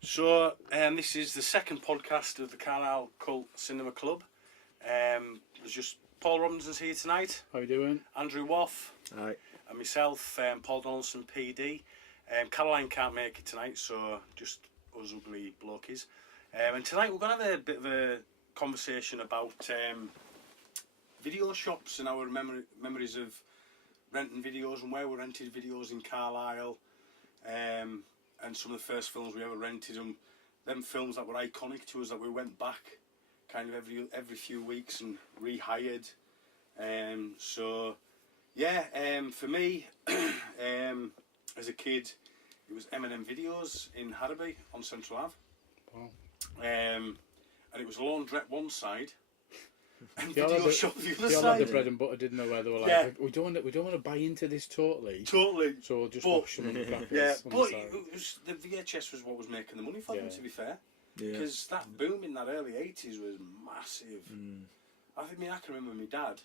So, this is the second podcast of the Carlisle Cult Cinema Club. There's just Paul Robinson's here tonight. How you doing? Andrew Waugh. Hi. And myself, Paul Donaldson, PD. Caroline can't make it tonight, so just us ugly blokies. And tonight we're going to have a bit of a conversation about video shops and our memories of renting videos and where we rented videos in Carlisle. And some of the first films we ever rented, them films that were iconic to us, that we went back kind of every few weeks and rehired. So yeah, for me, as a kid, it was M&M Videos in Harrowby on Central Ave. Wow. And it was a laundrette one side and They all video had shop the other They all side. had the bread and butter, didn't they? Where they were like, Yeah. we don't want to buy into this totally. Totally. So we'll just But- watch them on the crackers. Yeah, on but the side. it was, the VHS was what was making the money for them, Yeah. to be fair. Yeah. Because that boom in that early 80s was massive. I can remember my dad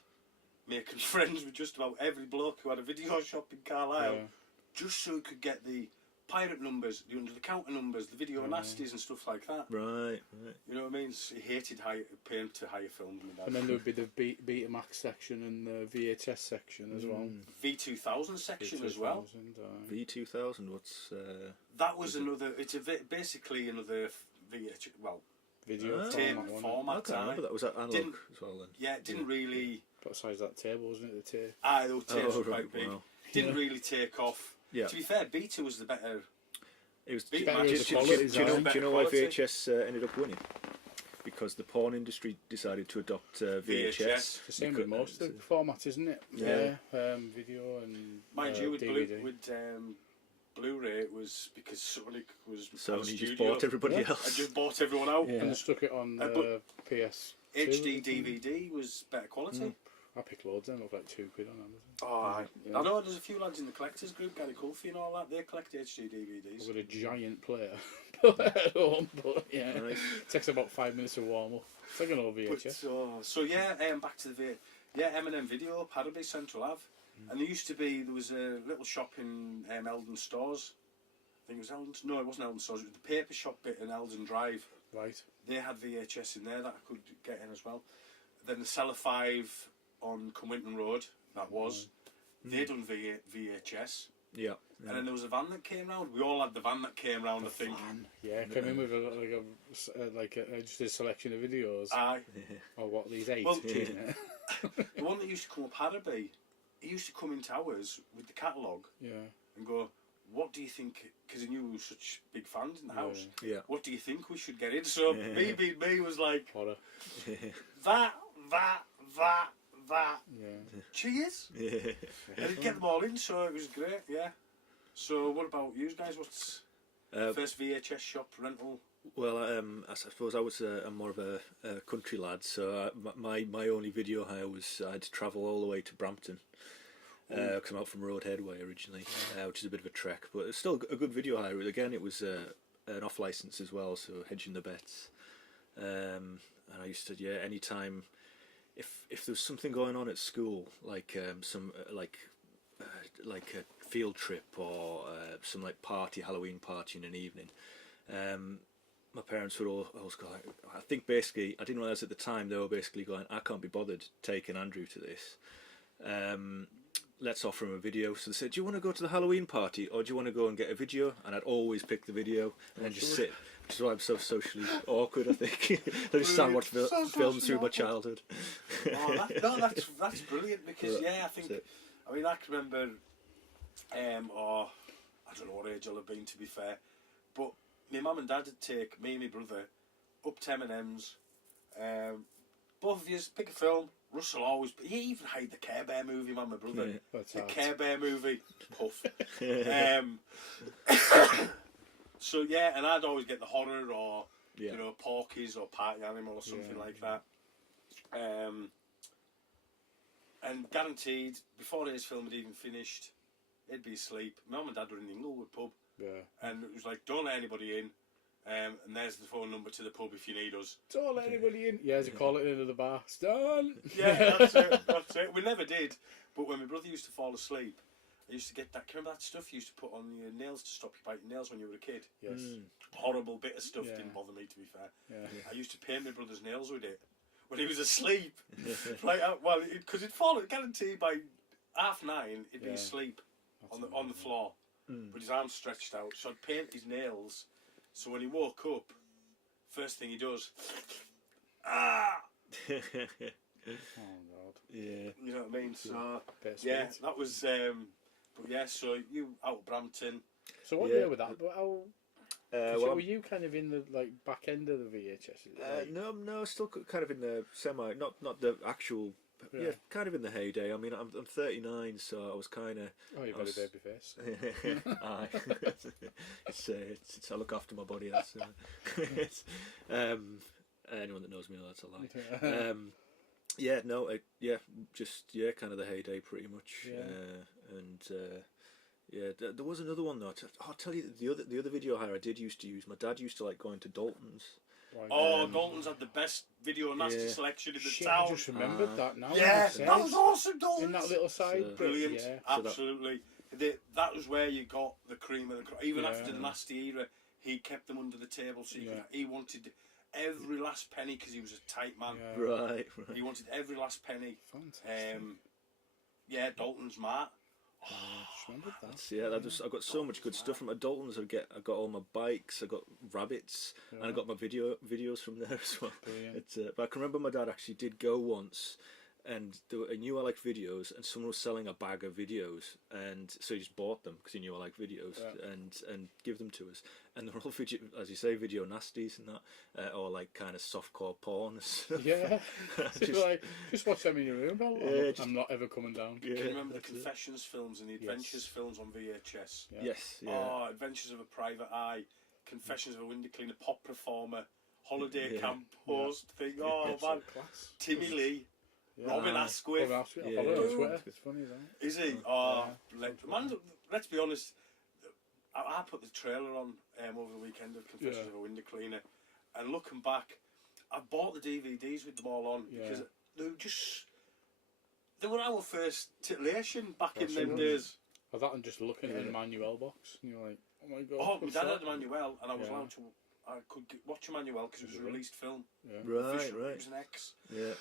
making friends with just about every bloke who had a video shop in Carlisle, Yeah. just so he could get the pirate numbers, the under-the-counter numbers, the video nasties and stuff like that. Right. You know what I mean? So he hated paying to hire films. My dad. And then there would be the Betamax section and the VHS section as well. V2000 section as well. V2000. What's That was another. It's basically another VHS. Well, Video tape format, wasn't it? format. I can't remember. That was analog Didn't- as well then. Yeah, it didn't really. What size that table, wasn't it? The tape. Those tapes were quite big. Wow. Didn't really take off. Yeah. To be fair, B2 was the better. It was. Beat better Magic. as a Do quality you design. know why Quality. VHS ended up winning? Because the porn industry decided to adopt VHS. VHS. The same with most of the formats, isn't it? Yeah. Video and Mind you, with DVD. Blu-ray, it was because Sony was. So had a you just studio. bought everybody I else. just bought everyone out. And they stuck it on but PS. HD DVD was better quality. I picked loads of them, like £2 on Amazon. Oh, Yeah. I know there's a few lads in the collectors group, Gary Culfey and all that. They collect HD DVDs. I've got a giant player at home, but yeah, Nice. it takes about 5 minutes to warm up. It's like an old VHS. So yeah, back to the M&M Video, Harrowby, Central Ave, and there was a little shop in Eldon Stores. I think it was Eldon. No, it wasn't Eldon Stores. It was the paper shop bit in Eldon Drive. Right. They had VHS in there that I could get in as well. Then the Cellar 5 on Cumwinton Road. That was. They done VHS. Yeah. And then there was a van that came round. We all had the van that came round, I think. Yeah, came in with just a selection of videos. Aye. Or what, these 8? Well, isn't it? The one that used to come up Harrowby, he used to come into ours with the catalogue Yeah. and go, what do you think, because he knew we were such big fans in the house, Yeah. what do you think we should get in? So me being me was like, Horror. that, Yeah. cheers. And he'd get them all in, so it was great, yeah. So what about you guys? What's first VHS shop rental? Well, I suppose I was more of a country lad, so my only video hire was I had to travel all the way to Brampton. Because I'm out from Road Headway originally, which is a bit of a trek, but it's still a good video hire. Again, it was an off license as well, so hedging the bets. And I used to, any time if there was something going on at school, like like a field trip or some like Halloween party in an evening, my parents would always go like, I think basically, I didn't realise at the time, they were basically going, I can't be bothered taking Andrew to this. Let's offer him a video. So they said, do you want to go to the Halloween party or do you want to go and get a video? And I'd always pick the video and then just sit, which is why I'm so socially awkward, I think. I just sat and watch films through my childhood. That's brilliant, because I think, I mean, I can remember, I don't know what age I'll have been, to be fair, but my mum and dad would take me and my brother up to M&M's, both of you pick a film. Russell always, he even hired the Care Bear movie, man, my brother. The Care Bear movie, puff. So yeah, and I'd always get the horror or Porky's or Party Animal or something like that. And guaranteed, before his film had even finished, he'd be asleep. My mum and dad were in the Inglewood pub, and it was like, don't let anybody in. And there's the phone number to the pub if you need us. Don't let anybody in. Yeah, as you call it into the bar. Stun. Yeah, that's it. That's it. We never did, but when my brother used to fall asleep, I used to get that. Remember that stuff you used to put on your nails to stop you biting nails when you were a kid? Yes. Horrible bit of stuff. Yeah. Didn't bother me, to be fair. Yeah. I used to paint my brother's nails with it when he was asleep. Like, well, because he'd fall, guaranteed by 9:30, he'd be asleep on the floor, with his arms stretched out. So I'd paint his nails. So when he woke up, first thing he does, ah. Oh God. Yeah. You know what I mean? So Yeah, that was. But yeah, so you out of Brampton. So what year was that? But how? Well, were you kind of in the back end of the VHS? no, still kind of in the semi, not the actual. Yeah, kind of in the heyday. I mean, I'm 39, so I was kind of. Oh, you've got a baby face. Aye, it's I look after my body. That's anyone that knows me knows that's a lie. Kind of the heyday, pretty much. There was another one though. I'll tell you the other video hire I did used to use. My dad used to like going to Dalton's. Dalton's had the best video nasty selection in the town. I just remembered that now. Yeah, that was awesome, Dalton's. In that little side. Brilliant, yeah. absolutely. That was where you got the cream of the crop. Even after the nasty era, he kept them under the table. So he wanted every last penny because he was a tight man. Yeah. Right. He wanted every last penny. Fantastic. Dalton's Mart. I just remembered that. I got so much good stuff from Dalton's. I got all my bikes, I got rabbits, and I got my videos from there as well. But I can remember my dad actually did go once, and I knew I liked videos, and someone was selling a bag of videos, and so he just bought them because he knew I liked videos, and give them to us. And they're all video, as you say, video nasties and that, or like kind of softcore porn. Yeah, just watch them in your room. I'm not ever coming down. Yeah, you remember the Confessions films and the Adventures films on VHS? Yeah. Yes. Yeah. Oh, Adventures of a Private Eye, Confessions of a Window Cleaner, Pop Performer, Holiday Camp Host thing. Oh man, Timmy Lee. Yeah. Robin Asquith. It's funny, isn't it? Is he? Oh, man, let's be honest. I put the trailer on over the weekend of Confessions of a Window Cleaner, and looking back, I bought the DVDs with them all on because they were our first titillation back in them days. I thought I'm just looking at the Manuel box, and you're like, oh my God. Oh, my dad had a Manuel, and I was allowed to. I could watch a Manuel because it was a released film. Yeah. Right. It was an X. Yeah.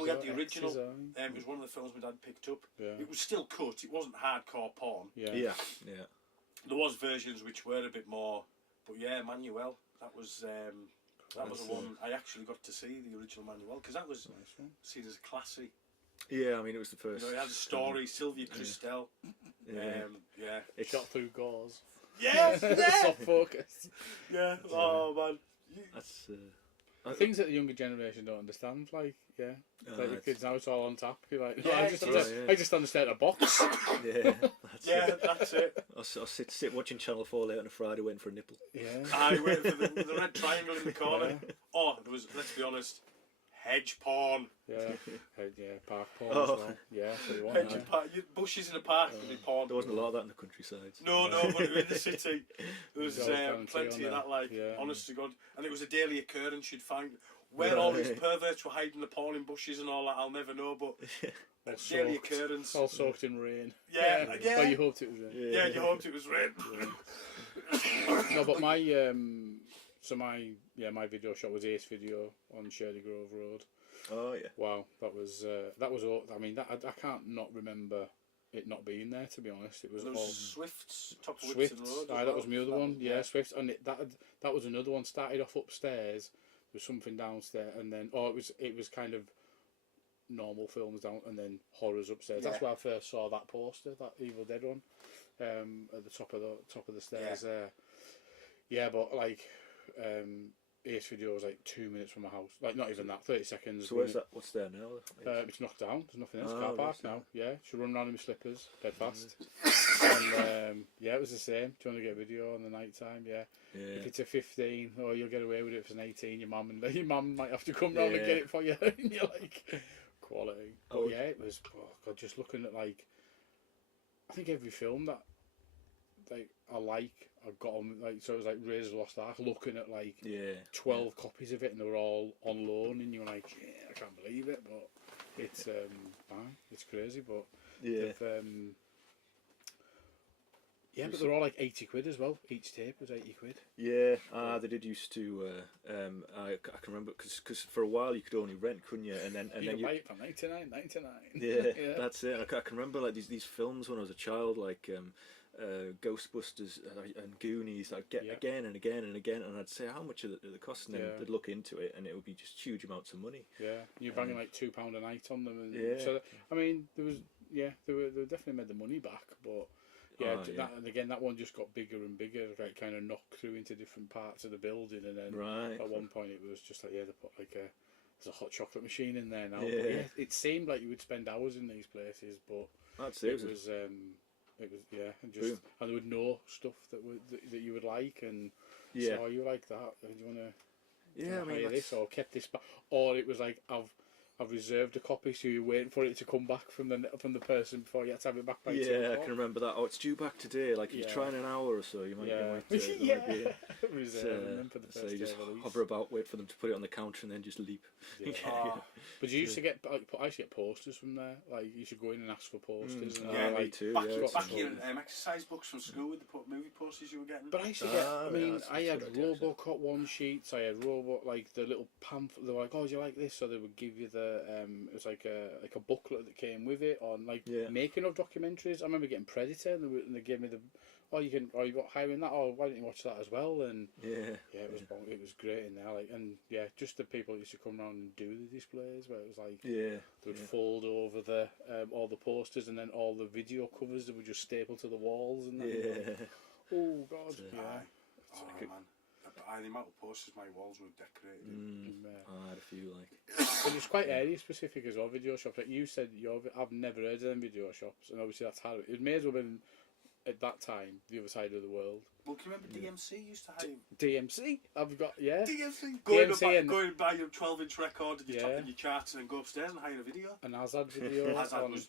We had the original. It was one of the films my dad picked up. Yeah. It was still cut. It wasn't hardcore porn. Yeah. There was versions which were a bit more, but Manuel. That was the one I actually got to see, the original Manuel, because that was seen as classy. Yeah, I mean it was the first. It had a story. Sylvia Christel. It shot through gauze. Yeah. Soft focus. Yeah. Oh man. That's things that the younger generation don't understand. Like the kids now, it's all on tap. You're like, no, I just understand a box. That's it. I'll sit watching Channel 4 late on a Friday waiting for a nipple. Yeah. I wait for the red triangle in the corner. Yeah. Oh, there was. Let's be honest. Hedge porn. Park porn as well. Yeah, so you want bushes in a park could be porn. There wasn't a lot of that in the countryside. No, but in the city there was plenty of that, honest to God. And it was a daily occurrence. You'd find where all these perverts were hiding the porn in bushes and all that, I'll never know, but a daily occurrence. All soaked in rain. Yeah. Well, you hoped it was rain. Yeah, you hoped it was rain. No, but my my video shot was Ace Video on Shirley Grove Road. Oh yeah. Wow, that was. I mean, I can't not remember it not being there. To be honest, it was all Swift's top of Whitson Road. That was my other one. Yeah, Swift, and that was another one. Started off upstairs. There was something downstairs, and then it was kind of normal films down, and then horrors upstairs. That's where I first saw that poster, that Evil Dead one, at the top of the stairs there. Yeah, but like. Ace Video was like 2 minutes from my house, like not even that, 30 seconds. So where's that? What's there now? It's knocked down. There's nothing else. Car park now. Yeah, should run around in my slippers, dead fast. And it was the same. Do you want to get a video on the night time? Yeah. If it's a 15, you'll get away with it if it's an 18. Your mum might have to come round and get it for you. And you're like, quality. Oh, But yeah, it was. Oh God, just looking at like, I think every film that like I've got on like, so it was like Raiders of the Lost Ark. Looking at like 12 copies of it, and they were all on loan, and you're like, yeah, I can't believe it, but it's it's crazy, but Yeah. yeah, but they're all like 80 quid as well. Each tape was 80 quid. Yeah, they did used to. I can remember because for a while you could only rent, couldn't you? And then You you buy it for 99.99. yeah, that's it. I can remember like these films when I was a child, like Ghostbusters and Goonies. I'd get again and again and again, and I'd say how much are the cost, and then they'd look into it, and it would be just huge amounts of money. Yeah, you're banging like £2 a night on them, and Yeah. so I mean, they definitely made the money back, but. Yeah, that, and again, that one just got bigger and bigger. Like, kind of knocked through into different parts of the building, and then at one point it was just like, they put like there's a hot chocolate machine in there now. Yeah. But yeah, it seemed like you would spend hours in these places, but it was and just Boom. and they would know stuff that you would like, and Yeah. so you like that. Do you want to I mean, hire this or kept this back, or it was like I've reserved a copy, so you're waiting for it to come back from the person before you had to have it back by 2 o'clock. I can remember that. Oh, it's due back today. Like if you try in an hour or so, you might. Reserving them for the So first you just day of release. hover about, wait for them to put it on the counter, and then just leap. Yeah. But you used to get, I used to get posters from there. Like you should go in and ask for posters. And Yeah, like, me too. Back in exercise books from school with the movie posters you were getting. But I used to get. I mean, that's I had a good idea, Robocop one sheets. I had like the little pamphlet. They were like, "Oh, do you like this?" So they would give you the. It was like a booklet that came with it on like making of documentaries. I remember getting Predator, and they gave me the. Oh, you got hiring that. Oh, why didn't you watch that as well? And it was great in there. Like, and just the people that used to come around and do the displays where it was like they would fold over the all the posters, and then all the video covers that would just staple to the walls and that. Oh God, man. The amount of posters my walls were decorated. I had a few like. But it's quite area specific as well. Video shops, like you said, I've never heard of them video shops, and obviously that's how it may as well have been at that time the other side of the world. Well, can you remember DMC used to have DMC? I've got DMC go and buy your 12-inch record and you top in your charts, and then go upstairs and hire a video. An Azad video. Azad was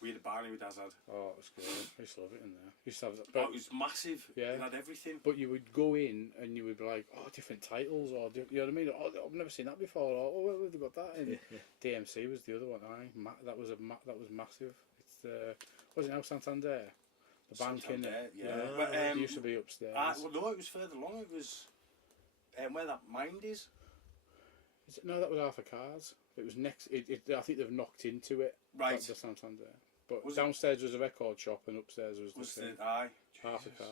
we had a Barney with Azad. Oh, it was great. I used to love it in there. Used to have that. But it was massive. Yeah. It had everything. But you would go in and you would be like, oh, different titles, or you know what I mean? Oh, I've never seen that before. Or where have they got that in? DMC was the other one. That was massive. It's was it now Santander? The bank in it. Yeah. But, it used to be upstairs. Well, no, it was further along. It was where that mind is. No, that was Arthur Cars. It was next. I think they've knocked into it. Right. The Santander. But downstairs was a record shop, and upstairs was the Arthur Car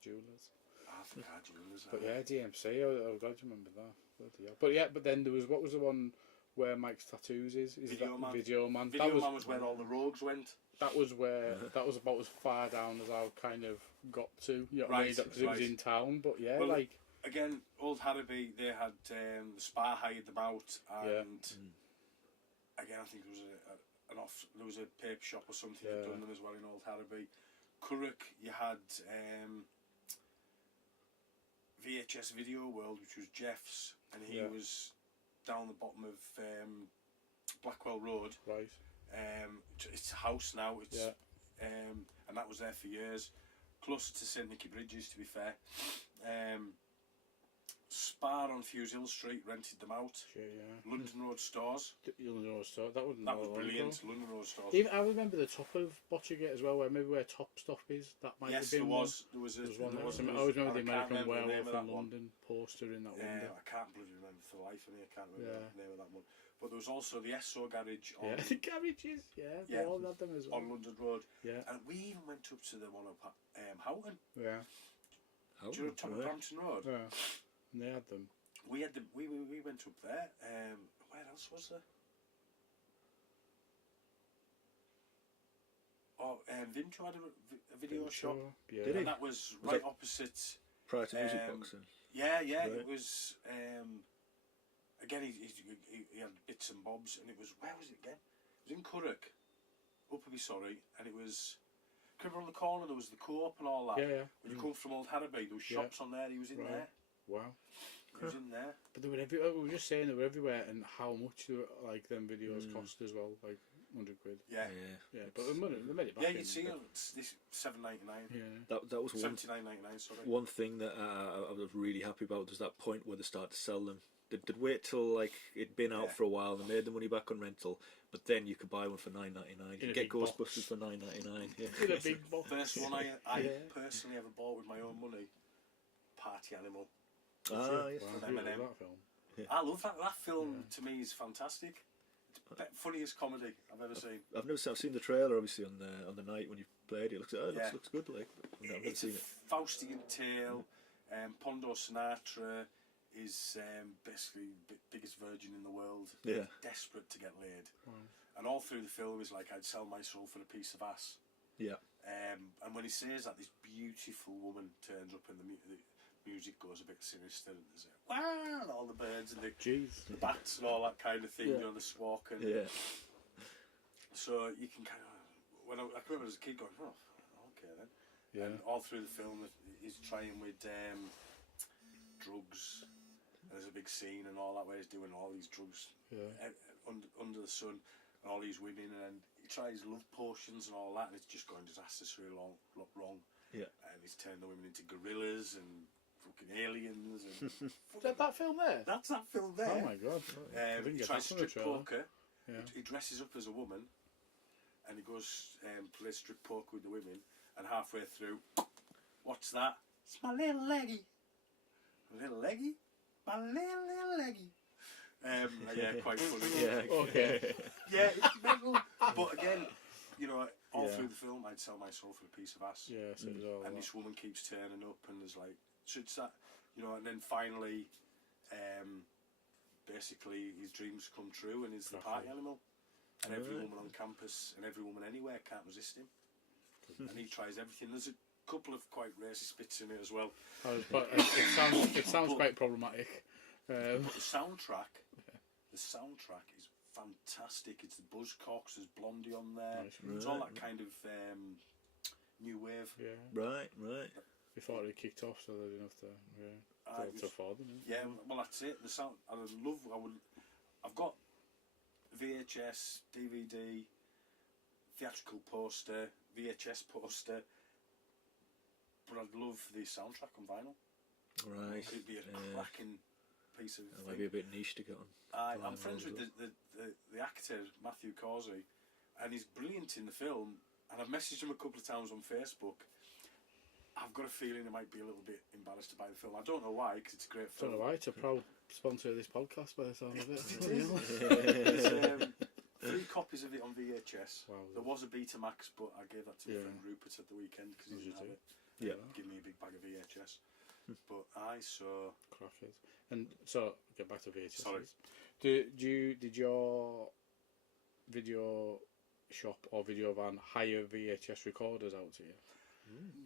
Jewelers. Arthur Car Jewelers. But yeah, DMC. Oh God, you remember that? But then there was what was the one where Mike's Tattoos is? Video Man. Video Man. Video Man was where all the rogues went. That was where that was about as far down as I kind of got to. You know what I mean? Because it was in town. But yeah, well, like again, Old Harrowby. They had the Spa hired them out, and again, I think there was a paper shop or something that done them as well in Old Harrowby. Curragh, you had VHS Video World, which was Jeff's, and he was down the bottom of Blackwell Road. Right. It's a house now. It's and that was there for years. Closer to St Nicky Bridges, to be fair. Spar on Fuse Hill Street rented them out. Sure, yeah. London Road Stores. London Road Store. That was brilliant. London Road Stores. Even, I remember the top of Botchergate as well, where Top Stop is. That might have been there was one. I always remember the American Werewolf in London poster in that window. I can't bloody remember for the life of me. I can't remember the name of that one. But there was also the SO garage on... the garages, they all had them as well. On London Road. Yeah. And we even went up to the one up Houghton. Yeah. Do you know top of Brampton Road? Yeah. And they had them. We had we went up there. Where else was there? Oh, Vimto had a video shop. Yeah. Did he? And that was right opposite... Prior to Music Box then? Yeah, right. It was... again, he had bits and bobs, and it was... Where was it again? It was in Curragh. Upperby, sorry. And it was... Remember on the corner there was the Co-op and all that? Yeah. When you come from Old Harrowby, there was shops on there, he was in there. Wow. He was in there. But they were everywhere. We were just saying they were everywhere, and how much they were, like them videos cost as well, like £100. Yeah. But they made it back. Yeah, you'd see it. This $7.99. Yeah. That was one $79.99. Sorry. one thing that I was really happy about was that point where they started to sell them. They'd wait till like it'd been out for a while, and they made the money back on rental, but then you could buy one for $9.99. You get Ghostbusters for $9.99. Yeah. In a big box. First one I personally ever bought with my own money. Party Animal. Yes. Wow, M&M. that film. Yeah. I love that. That film to me is fantastic. It's the funniest comedy I've ever seen. I've seen the trailer obviously on the night when you played it. It looks good. Like I've never It's a seen it. Faustian tale. Pondo Sinatra is basically the biggest virgin in the world. Yeah. Desperate to get laid. Wow. And all through the film is like, I'd sell my soul for a piece of ass. Yeah. And when he says that, this beautiful woman turns up and the music goes a bit sinister and there's wow, and all the birds and the bats and all that kind of thing, the squawk. And so you can kind of, I remember as a kid going, oh, okay then. Yeah. And all through the film, he's trying with drugs. And there's a big scene and all that where he's doing all these drugs under the sun and all these women, and he tries love potions and all that, and it's just going disastrously wrong. Yeah. And he's turned the women into gorillas and fucking aliens. And Is that film there? That's that film there. Oh my god! He tries strip poker. Yeah. He dresses up as a woman, and he goes plays strip poker with the women. And halfway through, what's that? It's my little leggy. Little leggy? My little leggy. Yeah, quite funny. Yeah. Okay. Yeah, it's mental. But again, you know, all through the film, I'd sell my soul for a piece of ass. Yeah, so it's all and this woman keeps turning up, and there's like, so it's that, you know, and then finally, basically, his dreams come true, and he's the party animal. And every woman on campus and every woman anywhere can't resist him. And he tries everything. There's a couple of quite racist bits in it as well. But it sounds quite problematic. But the soundtrack is fantastic. It's the Buzzcocks, there's Blondie on there. It's all that kind of new wave. Yeah. Right. Before it kicked off, so they didn't have to afford them. Yeah, well that's it. The sound. I've got VHS, DVD, theatrical poster, VHS poster, but I'd love the soundtrack on vinyl. Right. It could be a cracking piece of thing. Might be a bit niche to get on. I'm friends with the actor Matthew Causey, and he's brilliant in the film. And I've messaged him a couple of times on Facebook. I've got a feeling I might be a little bit embarrassed to buy the film. I don't know why, because it's a great film. Don't know why. It's a proud sponsor of this podcast by the sound of it. There's 3 copies of it on VHS. Wow. There was a Betamax, but I gave that to my friend Rupert at the weekend because he didn't have it. Yeah. Give me a big bag of VHS. But I saw crackers. And so get back to VHS. Sorry. Did your video shop or video van hire VHS recorders out to you?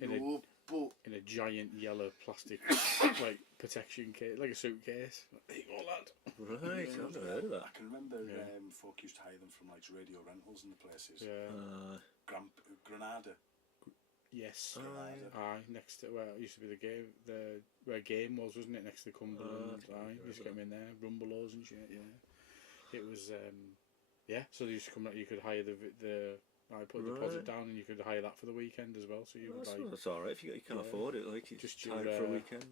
No, but in a giant yellow plastic like protection case, like a suitcase. There you go, lad. Right, I've never heard of that. I can remember folk used to hire them from like radio rentals and the places. Yeah. Granada. Yes. Aye, next to where it used to be where game was, wasn't it? Next to Cumberland. Aye, you used to get them in there, Rumbelows and shit. Yeah. It was so they used to come. You could hire I put a deposit down, and you could hire that for the weekend as well. So that's all right if you can't afford it. Like you just hire it for a weekend.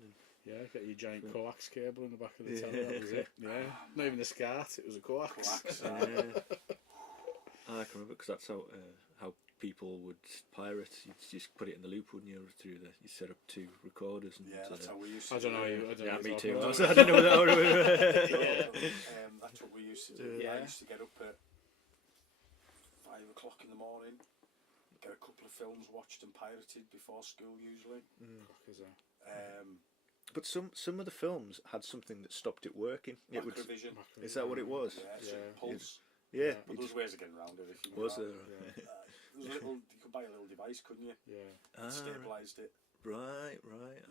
And get your giant coax cable in the back of the telly. That was it. Yeah, not even a SCART. It was a coax. I can remember because that's how people would pirate. You'd just put it in the loop, wouldn't you? You set up 2 recorders. And, that's how we used to. I don't know. Me too. I didn't know that. That's what we used to do. I used to get up at 5 o'clock in the morning, get a couple of films watched and pirated before school usually. But some of the films had something that stopped it working. Macrovision. Is that what it was? Pulse. Yeah. But there's ways of getting around it. If you was there? You could buy a little device, couldn't you? Yeah. Stabilised it. Right.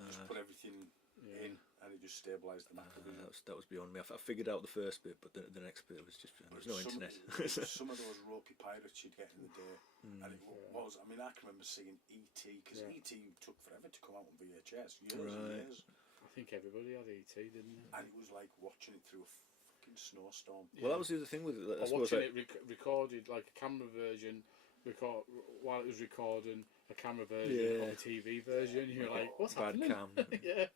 Just put everything in, and it just stabilised the Macrovision. That was beyond me. I figured out the first bit, but the next bit was just there was no internet. Some of those ropey pirates you'd get in the day, and it was. I mean, I can remember seeing E.T. because E.T. took forever to come out on VHS, years and years. I think everybody had ET, didn't they? And it was like watching it through a fucking snowstorm. Well, that was the other thing with it. I Or suppose, watching like, it recorded, like a camera version, while it was recording a camera version of a TV version. You're like, what's bad happening? cam. Yeah.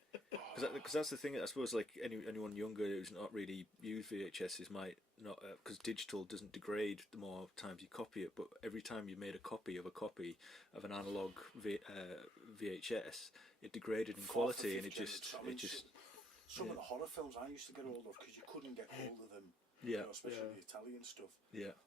Because that's the thing. I suppose, like anyone younger who's not really used VHSs might not, because digital doesn't degrade the more times you copy it. But every time you made a copy of an analog VHS, it degraded in Fourth or quality, and fifth generation. Some of the horror films I used to get hold of, because you couldn't get hold of them. Yeah. You know, especially the Italian stuff. Yeah.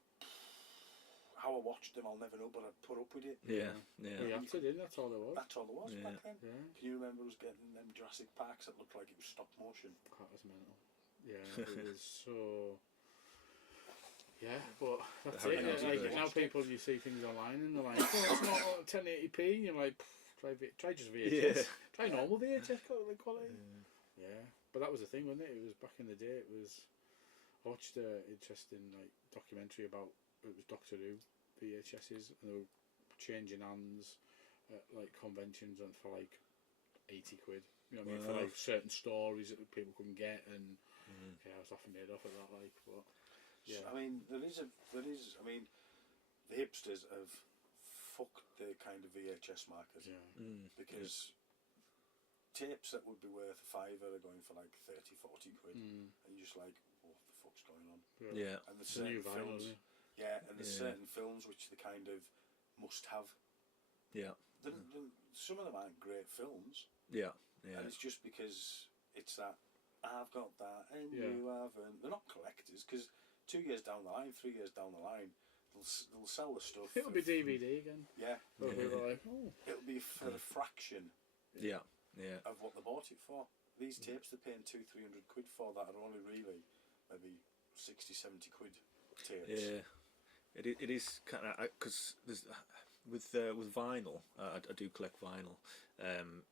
How I watched them, I'll never know, but I put up with it. Yeah. Well, you had to, didn't? That's all there was. That's all there was back then. Yeah. Can you remember us getting them Jurassic Parks that looked like it was stop motion? That was mental. Yeah, it was so. Yeah, but that's it. Like, now people, you see things online and they're like, oh, it's not 1080p. And you're like, try just VHS. Yeah. Try normal VHS quality. Yeah, but that was the thing, wasn't it? It was back in the day. It was. I watched an interesting documentary about it was Doctor Who VHSs, and they were changing hands at conventions and for 80 quid. You know what I mean? For certain stories that people couldn't get, and I was often made off at that. But yeah, I mean, the hipsters have fucked the kind of VHS market because tapes that would be worth a fiver are going for 30, 40 quid, and you're just like, what the fuck's going on? Yeah. And there's it's a new certain vinyl, films, isn't it? and there's certain films which they kind of must have. Yeah. Some of them aren't great films. Yeah. Yeah. And it's just because it's that I've got that and you haven't. They're not collectors, because 2 years down the line, 3 years down the line, they'll sell the stuff. It'll be DVD again. Yeah. People are like, oh. It'll be for a fraction. Yeah. Yeah. Of what they bought it for. These tapes they're paying 200-300 quid for that are only really maybe 60-70 quid tapes. Yeah. It is kind of, because there's with vinyl. I do collect vinyl.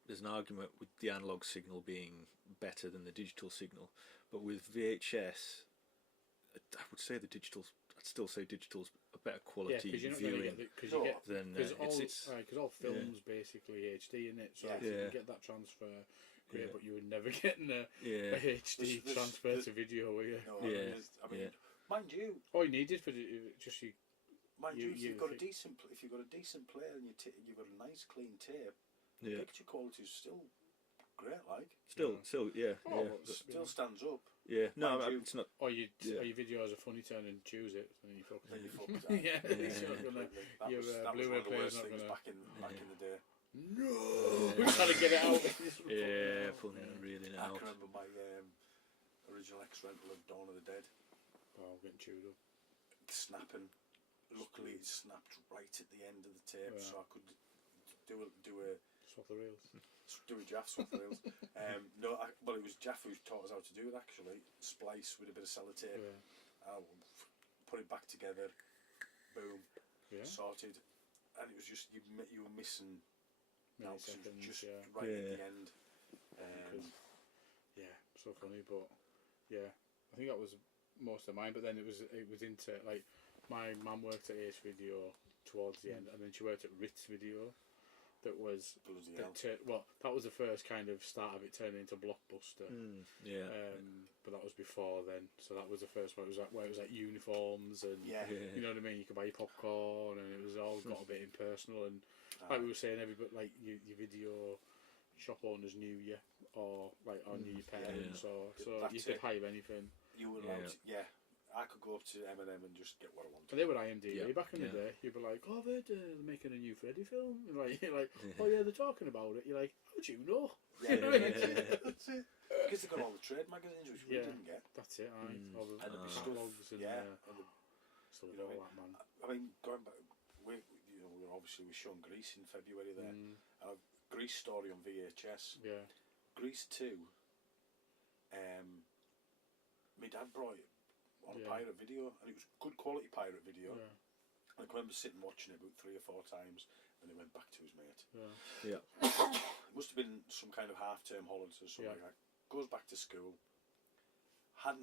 There's an argument with the analog signal being better than the digital signal, but with VHS, I would say I'd still say digital's a better quality viewing than because all films basically HD in it, so if you can get that transfer, great. But you would never get a HD transfer to video, were you? No, I mean, mind you, all you needed for just you. Mind you, if you've got a decent player and you've got a nice clean tape, picture quality is still great. Still stands up. Yeah, no, it's not. Or your video has a funny turn and choose it, and you fuck it. Your Blu-ray player's not gonna. Back in the day. No, we're trying to get it out. Pulling it really out. I can remember my original X-rental of Dawn of the Dead. Oh, getting chewed up. Snapping. Luckily, it snapped right at the end of the tape, so I could do a swap the reels. Do a Jaff swap the reels. Well, it was Jaff who taught us how to do it actually. Splice with a bit of sellotape. I'll put it back together. Boom. Sorted. And it was just you were missing. Now just right at the end. So funny, but I think that was most of mine. But then it was into my mum worked at Ace Video towards the end, and then she worked at Ritz Video. That was that was the first kind of start of it turning into Blockbuster. But that was before then, so that was the first one. It was where it was uniforms and you know what I mean. You could buy your popcorn, and it was all got a bit impersonal. And like we were saying, everybody your video shop owners knew you, or knew your parents, or so you could hire anything. You were allowed to, I could go up to M&M and just get what I wanted. And they were IMDb back in the day. You'd be like, "Oh, they're making a new Freddy film." And you're like, "Oh yeah, they're talking about it." You're like, "How'd you know?" That's it. Because they've got all the trade magazines, which we didn't get. That's it. All the catalogues and stuff like that, man. I mean, going back, we're obviously shown Grease in February there. Grease story on VHS. Yeah. Grease 2. My dad brought it on a pirate video, and it was good quality pirate video. I can remember sitting watching it about 3 or 4 times, and it went back to his mate. It must have been some kind of half-term holidays or something like that. Goes back to school. I'd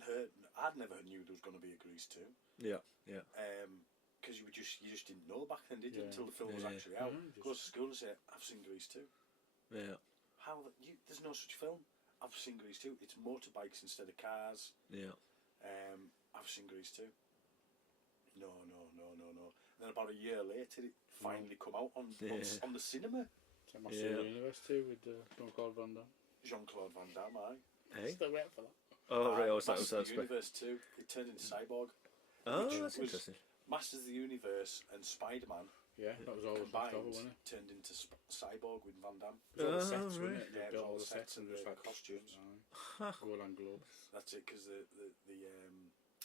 never knew there was going to be a Grease 2. Because you just didn't know back then, did you? Until the film was actually out. Goes to school and say, "I've seen Grease 2." How? There's no such film. I've seen Grease 2. It's motorbikes instead of cars. Yeah. I've seen Grease 2. No. And then about a year later, it finally come out on the cinema. Master of the Universe too with Jean-Claude Van Damme. Jean-Claude Van Damme, aye. Hey. Still waiting for that. Oh right, was that Masters of the Universe 2. It turned into Cyborg. Oh, which that's was interesting. Masters of the Universe and Spider-Man Yeah, that was always left over, wasn't it? turned into Cyborg with Van Damme. It was all the sets, Oh, wasn't right. it? They Yeah, it was built all all the the sets sets and and just the like costumes. Golan Globes. That's it, because the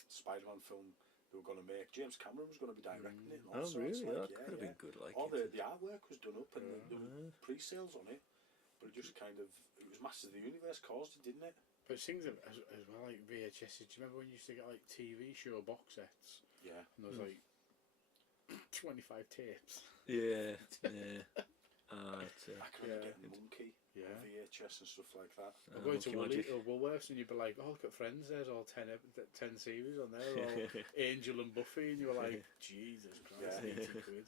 Spider-Man film they were going to make, James Cameron was going to be directing it. And all Oh sorts, really? like, That could have been good. Like all it. the artwork was done up and there were pre-sales on it, but it just kind of, it was Masters of the Universe caused it, didn't it? But things as well, like VHS. Do you remember when you used to get like TV show box sets? Yeah. And there was like 25 tapes. Yeah. Yeah. It's, I can remember Yeah. getting Monkey Yeah. on VHS and stuff like that. Or going to Monkey Magic. Woolworths and you'd be like, oh, look at Friends, there's all 10 series on there, all Angel and Buffy, and you were like, Jesus Christ, Yeah. 80 quid.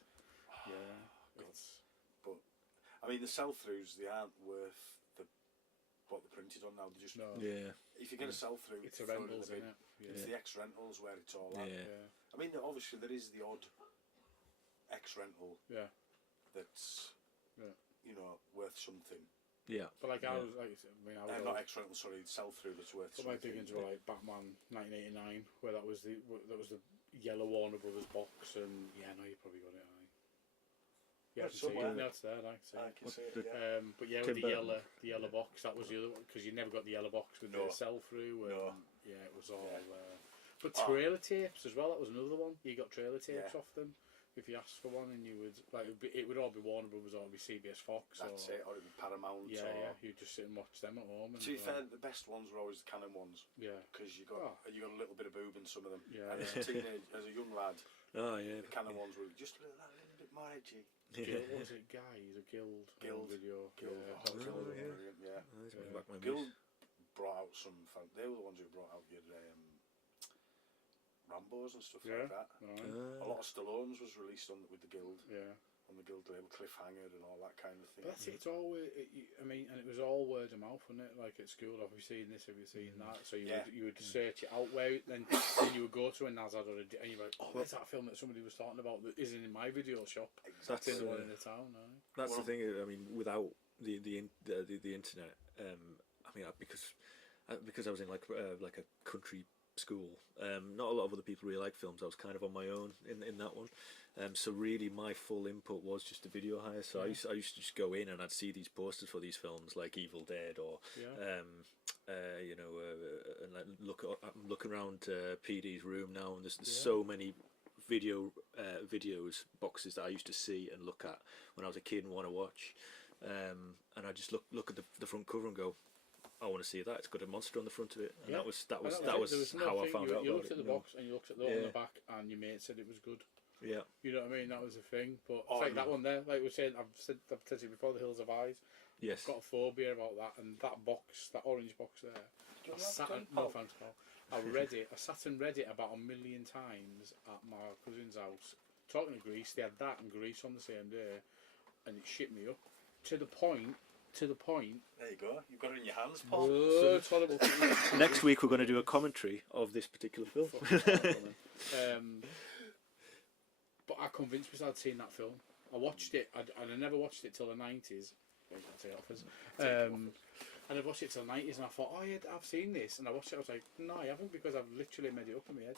Yeah. It's, But I mean, the sell-throughs, they aren't worth what they're printed on now. They're just no. Yeah. if you get a sell-through, It's a throw it in rentals, the bin. isn't it? Yeah. It's the ex-rentals where it's all at. Yeah. Yeah. I mean, obviously there is the odd ex-rental Yeah. that's Yeah. you know worth something. Yeah. But like, Yeah. I was Not always, ex-rental, sorry, sell-through that's worth but my something. big ones were like Batman 1989, where that was the yellow Warner Brothers box, and yeah, I know you probably got it. Yeah, I can see somewhere. it. No, it's there. I can see I it. can see it, the- yeah. But yeah, Tim with the Burton. yellow box, that was the other one, because you never got the yellow box with No. the sell through. No. Yeah, it was all. Yeah. But trailer tapes as well. That was another one. You got trailer tapes Yeah. off them if you asked for one, and you would like it would all be Warner Brothers or it'd be CBS Fox. That's or, it, or it'd be Paramount. Yeah, or, yeah. You'd just sit and watch them at home. And, To be fair, the best ones were always the Canon ones yeah, because you got a little bit of boob in some of them. Yeah, And as a teenage, as a young lad, Oh yeah. the Canon ones were just a little bit more edgy. Guild, what was it? Guys or Guild? Guild. Video. Guild, Yeah, oh, that was Guild another were one. brilliant, yeah. That's bringing back my Guild memories. brought out some. They were the ones who brought out your Rambos and stuff Yeah. like that. Right. A lot of Stallones was released with the Guild, Yeah. on the Guild label, Cliffhanger and all that kind of thing. But that's it, it's always, I mean, and it was all word of mouth, wasn't it? Like at school, have you seen this, have you seen that? So you would search it out, then you would go to a Nazad or and you'd be like, oh, where's that film that somebody was talking about that isn't in my video shop? Exactly. That's the one in the town, right? That's Well- the thing. I mean, without the internet, I mean, because I was in like a country school, not a lot of other people really like films. I was kind of on my own in that one. So really, my full input was just a video hire. So I used to just go in and I'd see these posters for these films like Evil Dead or and like I'm looking around PD's room now, and there's so many videos boxes that I used to see and look at when I was a kid and want to watch, and I just look at the front cover and go, I want to see that. It's got a monster on the front of it, and that was there was how I nothing. found You out looked about at it. the box and you looked at the one on the back, and your mate said it was good. Yeah, You know what I mean? That was the thing. But it's like that one there, like we were saying, I've said to you before, The Hills of Eyes. yes, I've got a phobia about that, and that box, that orange box there. I sat and, no thanks, pal. I read it. I sat and read it about 1 million times at my cousin's house. Talking to Grease, they had that and Grease on the same day, and it shit me up to the point. There There you go. You've got it in your hands, Paul. Oh, it's horrible. next week we're going to do a commentary of this particular film. But I convinced myself I'd seen that film. I watched it, and I never watched it till the 90s. And I watched it till the 90s, and I thought, oh yeah, I've seen this. And I watched it, I was like, no, I haven't, because I've literally made it up in my head.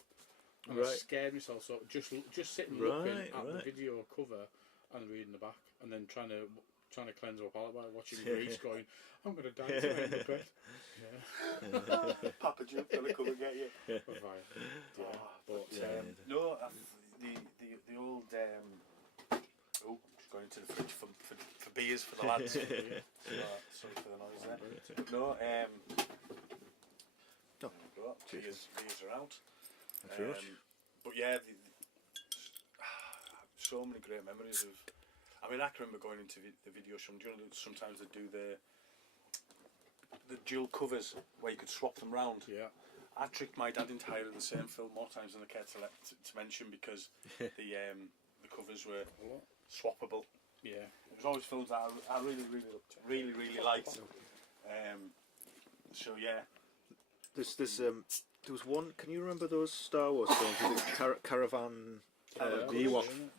And I scared myself, so just sitting looking at the video cover and reading the back, and then trying to cleanse my palate by watching Grease going, I'm going to die tonight in the bed. Yeah. Papa Joe gonna come and get you. No, the old just going into the fridge for beers for the lads. Sorry for the noise there. But no, there we go. Beers are out. But yeah, so many great memories of. I mean, I can remember going into the video shop. Do you know that sometimes they do the dual covers where you could swap them round? Yeah. I tricked my dad into hiring the same film more times than I care to mention, because the covers were swappable. Yeah. It was always films that I really liked. So yeah, there was one. Can you remember those Star Wars films? Was it Caravan? The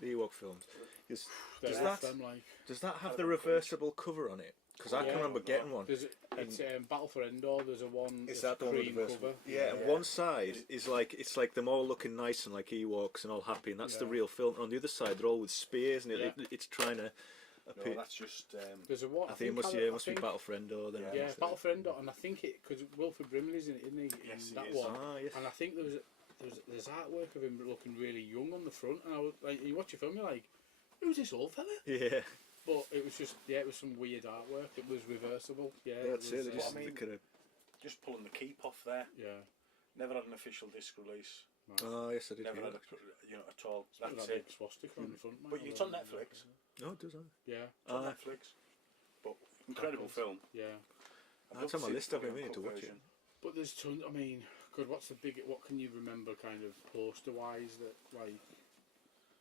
Ewok films. Does that have the reversible cover on it? Because I can remember getting one. It's Battle for Endor. There's a one. Is that the one with cream the reversible? cover? Yeah, and one side is like it's like them all looking nice and like Ewoks and all happy, and that's the real film. And on the other side, they're all with spears, and it's trying to. No, that's just. There's a one. I think it must be Battle for Endor then. Yeah, Battle for Endor, and I think it because Wilford Brimley's in it, isn't he? Yes, in that he is. one. Yes. And I think there's artwork of him looking really young on the front, and I was like, you watch your film, you're like, who's this old fella? Yeah. But it was just it was some weird artwork. It was reversible. Yeah, That's it. Just pulling the keep off there. Yeah. Never had an official disc release. Oh yes, I did. Never had at all. That's it. Big swastika on the front. But it's on Netflix. Oh, it does. Yeah. It's on Netflix. But incredible film. Yeah. That's on my list. I've been meaning to watch it. But there's tons. I mean, God, what's the big? What can you remember, kind of poster wise, that like?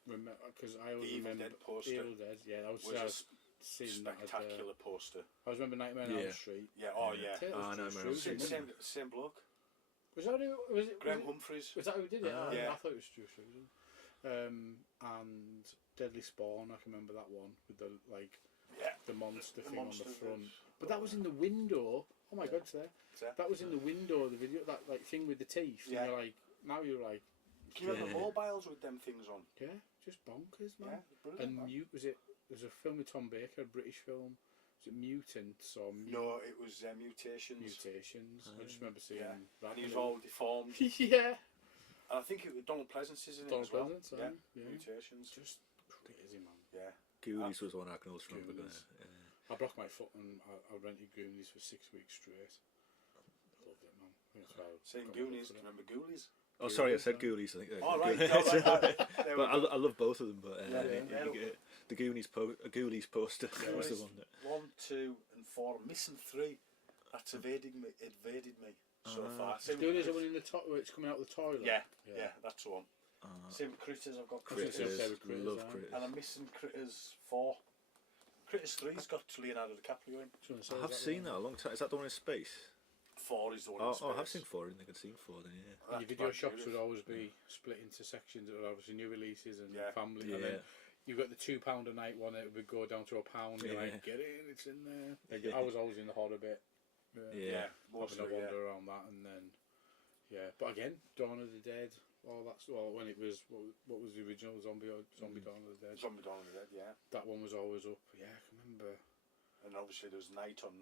Because I always remember Dead poster. Evil Dead. Yeah, that was seeing that spectacular poster. I was remember Nightmare on Elm Street. Yeah. Oh yeah. Same bloke. Was that who? Was it Graham Humphreys? Was that who did it? Yeah. I thought it was Stu Susan. And Deadly Spawn. I can remember that one with the the monster thing on the front. But that was in the window. Oh my God, it's there. That was in the window of the video. That thing with the teeth. Yeah. And you're like, now you're like. Can you remember mobiles with them things on? Yeah, just bonkers, man. Yeah, brilliant. And was it? There's a film with Tom Baker, a British film. Was it Mutants or? No, it was Mutations. Mutations. I just remember seeing that. And he was all deformed. Yeah. And I think it was Donald Pleasance, isn't it? Donald as well? Pleasance, yeah. Mutations. Just crazy, man. Yeah. Goonies was one I can also remember. I broke my foot and I rented Goonies for 6 weeks straight. I loved it, man. Saying Goonies, remember Ghoulies? Oh, sorry, I said Ghoulies. I think. Oh, right. But I love both of them. But the Ghoulies poster was the one that 1, 2, and 4. I'm missing 3. That's evaded me so far. Goonies are one in the top where it's coming out of the toilet. Yeah, that's the one. Same with Critters. I've got Critters. Love Critters. And I'm missing Critters 4. Critters 3's got Leonardo DiCaprio in. I have seen that a long time. Is that the one in space? 4 is the one in space. Oh, I have seen 4. I didn't think I'd seen 4 then, yeah. And your video shops would always be split into sections. There were obviously new releases and family. And then you've got the £2 a night one that would go down to £1. You're like, get in, it's in there. I was always in the horror bit. Yeah, having a wander around that, and then but again, Dawn of the Dead. When it was what was the original Zombie Dawn of the Dead? Zombie Dawn of the Dead, yeah. That one was always up. Yeah, I can remember. And obviously there was Night on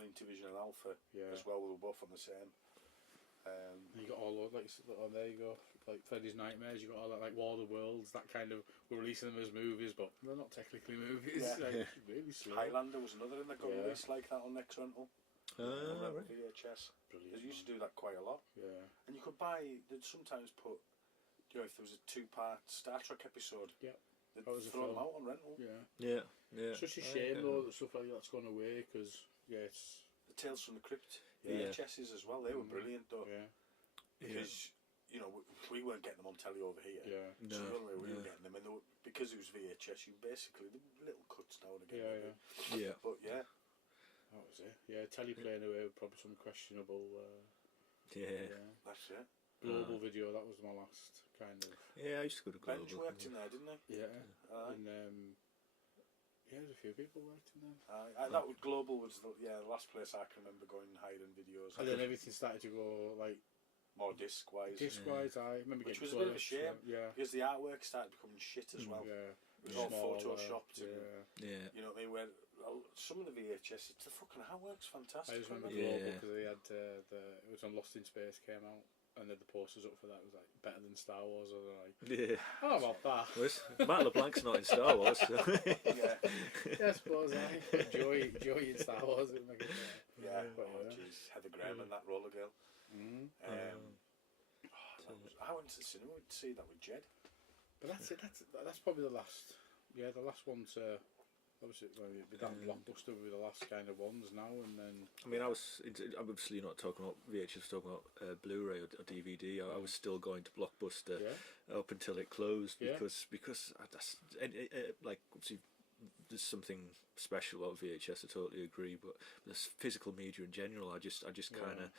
Intellivision and Alpha as well. We were both on the same. You got all there you go, like Freddy's Nightmares. You got all that like War of the Worlds. That kind of we're releasing them as movies, but they're not technically movies. Yeah. Really slow. Highlander was another one that got released like that on Next Rental. Right. VHS. Brilliant. They used to do that quite a lot. Yeah. And you could buy. They'd sometimes put. If there was a 2-part Star Trek episode. Yeah. They'd throw them out on rental. Yeah. Yeah. Such a shame though that stuff like that's gone away because it's the Tales from the Crypt VHSs as well. They were brilliant though. Yeah. Because we weren't getting them on telly over here. Yeah. So the only way we were getting them, and because it was VHS, you basically the little cuts now and again. Yeah. But yeah. That was it. Yeah, telly playing away with probably some questionable. That's it. Global Video. That was my last kind of. Yeah, I used to go to Global. Bench worked in there, didn't he? Yeah. And there's a few people worked in there. That was Global was the last place I can remember going and hiding videos. And then everything started to go like more disc wise. I remember which getting was a bit of a shame. Yeah. Because the artwork started becoming shit as well. Yeah. It was all photoshopped. Yeah. You know what I mean? Where some of the VHS, the fucking artwork's fantastic. I just remember Global because they had it was on Lost in Space came out. And then the posters up for that was like better than Star Wars, or they're like, how about that? Well, Matt LeBlanc's not in Star Wars. So. Yeah, I suppose Joey in Star Wars. Jeez, Heather Graham and that roller girl. I went to the cinema to see that with Jed. But that's it. That's probably the last. Yeah, the last one to. Obviously, that Blockbuster would be the last kind of ones now, and then. I mean, I'm obviously not talking about VHS, talking about Blu-ray or DVD. I was still going to Blockbuster up until it closed because that's like obviously there's something special about VHS. I totally agree, but this physical media in general, I just kind of.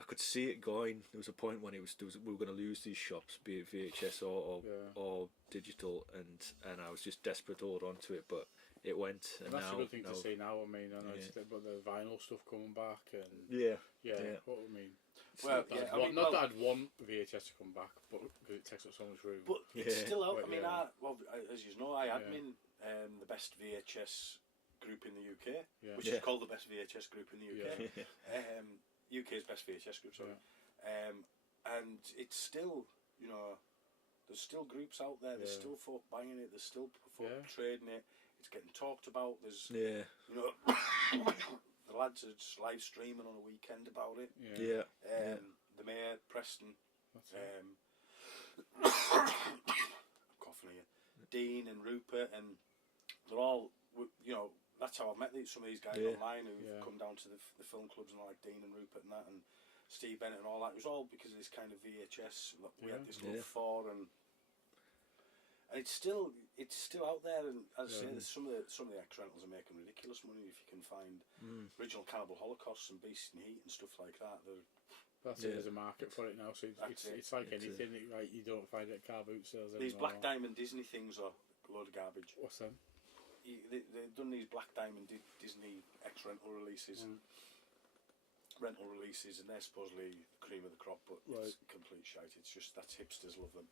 I could see it going. There was a point when we were going to lose these shops, be it VHS or digital, and I was just desperate to hold on to it, but it went. And that's now, a good thing to see now. I mean, I know but the vinyl stuff coming back, and what I mean. Well, Not that I'd want VHS to come back, but because it takes up so much room. But it's still out. But, I mean, as you know, I admin the best VHS group in the UK, which is called the best VHS group in the UK. UK's best VHS group, sorry. And it's still, you know, there's still groups out there. There's still folk buying it. There's still folk trading it. It's getting talked about. There's, you know, the lads are just live streaming on a weekend about it. The mayor, Preston, I'm coughing here. Dean and Rupert, and they're all, you know. That's how I've met some of these guys online who've come down to the film clubs and all, like Dean and Rupert and that, and Steve Bennett and all that. It was all because of this kind of VHS that we had this love for, and it's still out there. And as I say, there's some of the ex-rentals are making ridiculous money if you can find original Cannibal Holocaust and Beast and Heat and stuff like that. That's it. There's a market for it now, so it's like anything. Like you don't find it at car boot sales. These Black Diamond Disney things are a load of garbage. What's them? They've done these Black Diamond Disney rental releases, and they're supposedly the cream of the crop, but it's complete shite. It's just that's hipsters love them.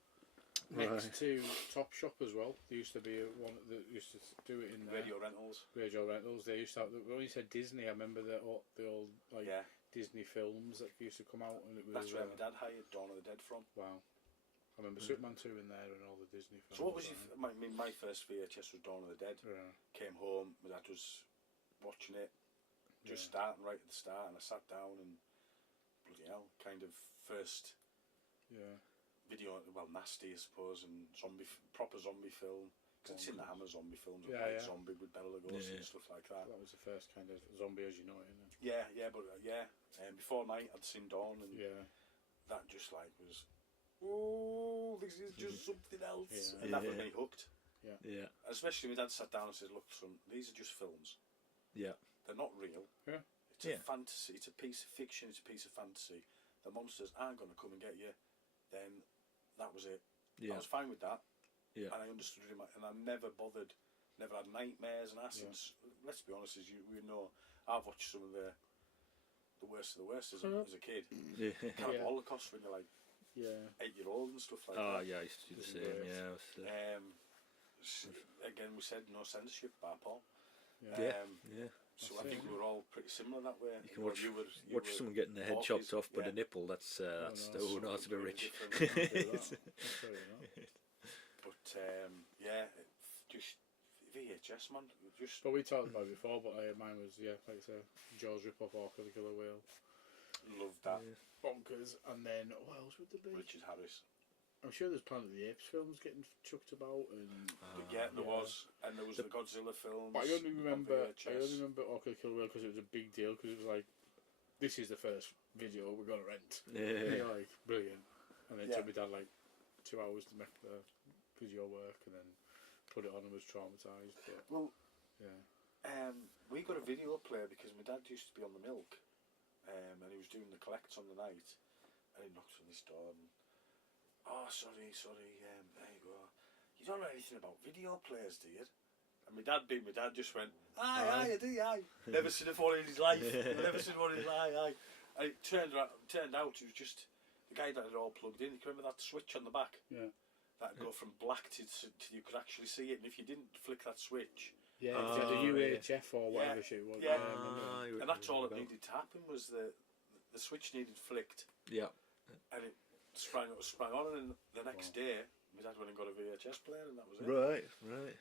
Next to Top Shop as well. There used to be one that used to do it in Radio Rentals. They used to have. When you said Disney, I remember the old Disney films that used to come out, and it was. That's where my dad hired Dawn of the Dead from. Wow. I remember Superman 2 in there and all the Disney films. So what was my first VHS was Dawn of the Dead. Came home, my dad was watching it, just starting right at the start, and I sat down and bloody hell, kind of first video, well, nasty I suppose, and proper zombie film. Because it's in the Hammer zombie films, Zombie with Bela Lugosi and stuff like that. That was the first kind of zombie as you know it, isn't it? And before night I'd seen Dawn, and that just like was. Oh, this is just something else. And that got me hooked. Especially my dad sat down and said, look, son, these are just films. They're not real. It's a fantasy, it's a piece of fiction, it's a piece of fantasy. The monsters aren't going to come and get you. Then that was it. I was fine with that. And I understood it, and I never bothered, never had nightmares and acids. Let's be honest, as we know, I've watched some of the worst of the worst as a kid. Cannibal Holocaust when you're like 8-year-old and stuff like that. Oh yeah, I used to do the same. Again, we said no censorship, bar Paul. So I think we were all pretty similar that way. You can watch someone getting their head chopped off by a nipple. That's a bit rich. But just VHS, man. But we talked about it before. But mine was like I said, Jaws rip-off, Orca the Killer Whale. Loved that. Bonkers. And then what else would there be? Richard Harris. I'm sure there's Planet of the Apes films getting chucked about, and there was, and there was the Godzilla films. But I only remember Orca the Killer Whale because it was a big deal, because it was like, this is the first video we're gonna rent. And you're like, brilliant. And then it took me down like 2 hours to make the video work, and then put it on and was traumatised. But we got a video player because my dad used to be on the milk, and he was doing the collects on the night, and he knocked on this door and, sorry, there you go. You don't know anything about video players, do you? And my dad just went, aye, I do, aye. Never seen one in his life. Never seen one in his life, aye. And it turned out it was just the guy that had it all plugged in. You can remember that switch on the back? That'd go from black to you could actually see it, and if you didn't flick that switch, the UHF or whatever shit was. And that's all it needed to happen was the switch needed flicked. And it sprang on, and the next day my dad went and got a VHS player, and that was it. Right.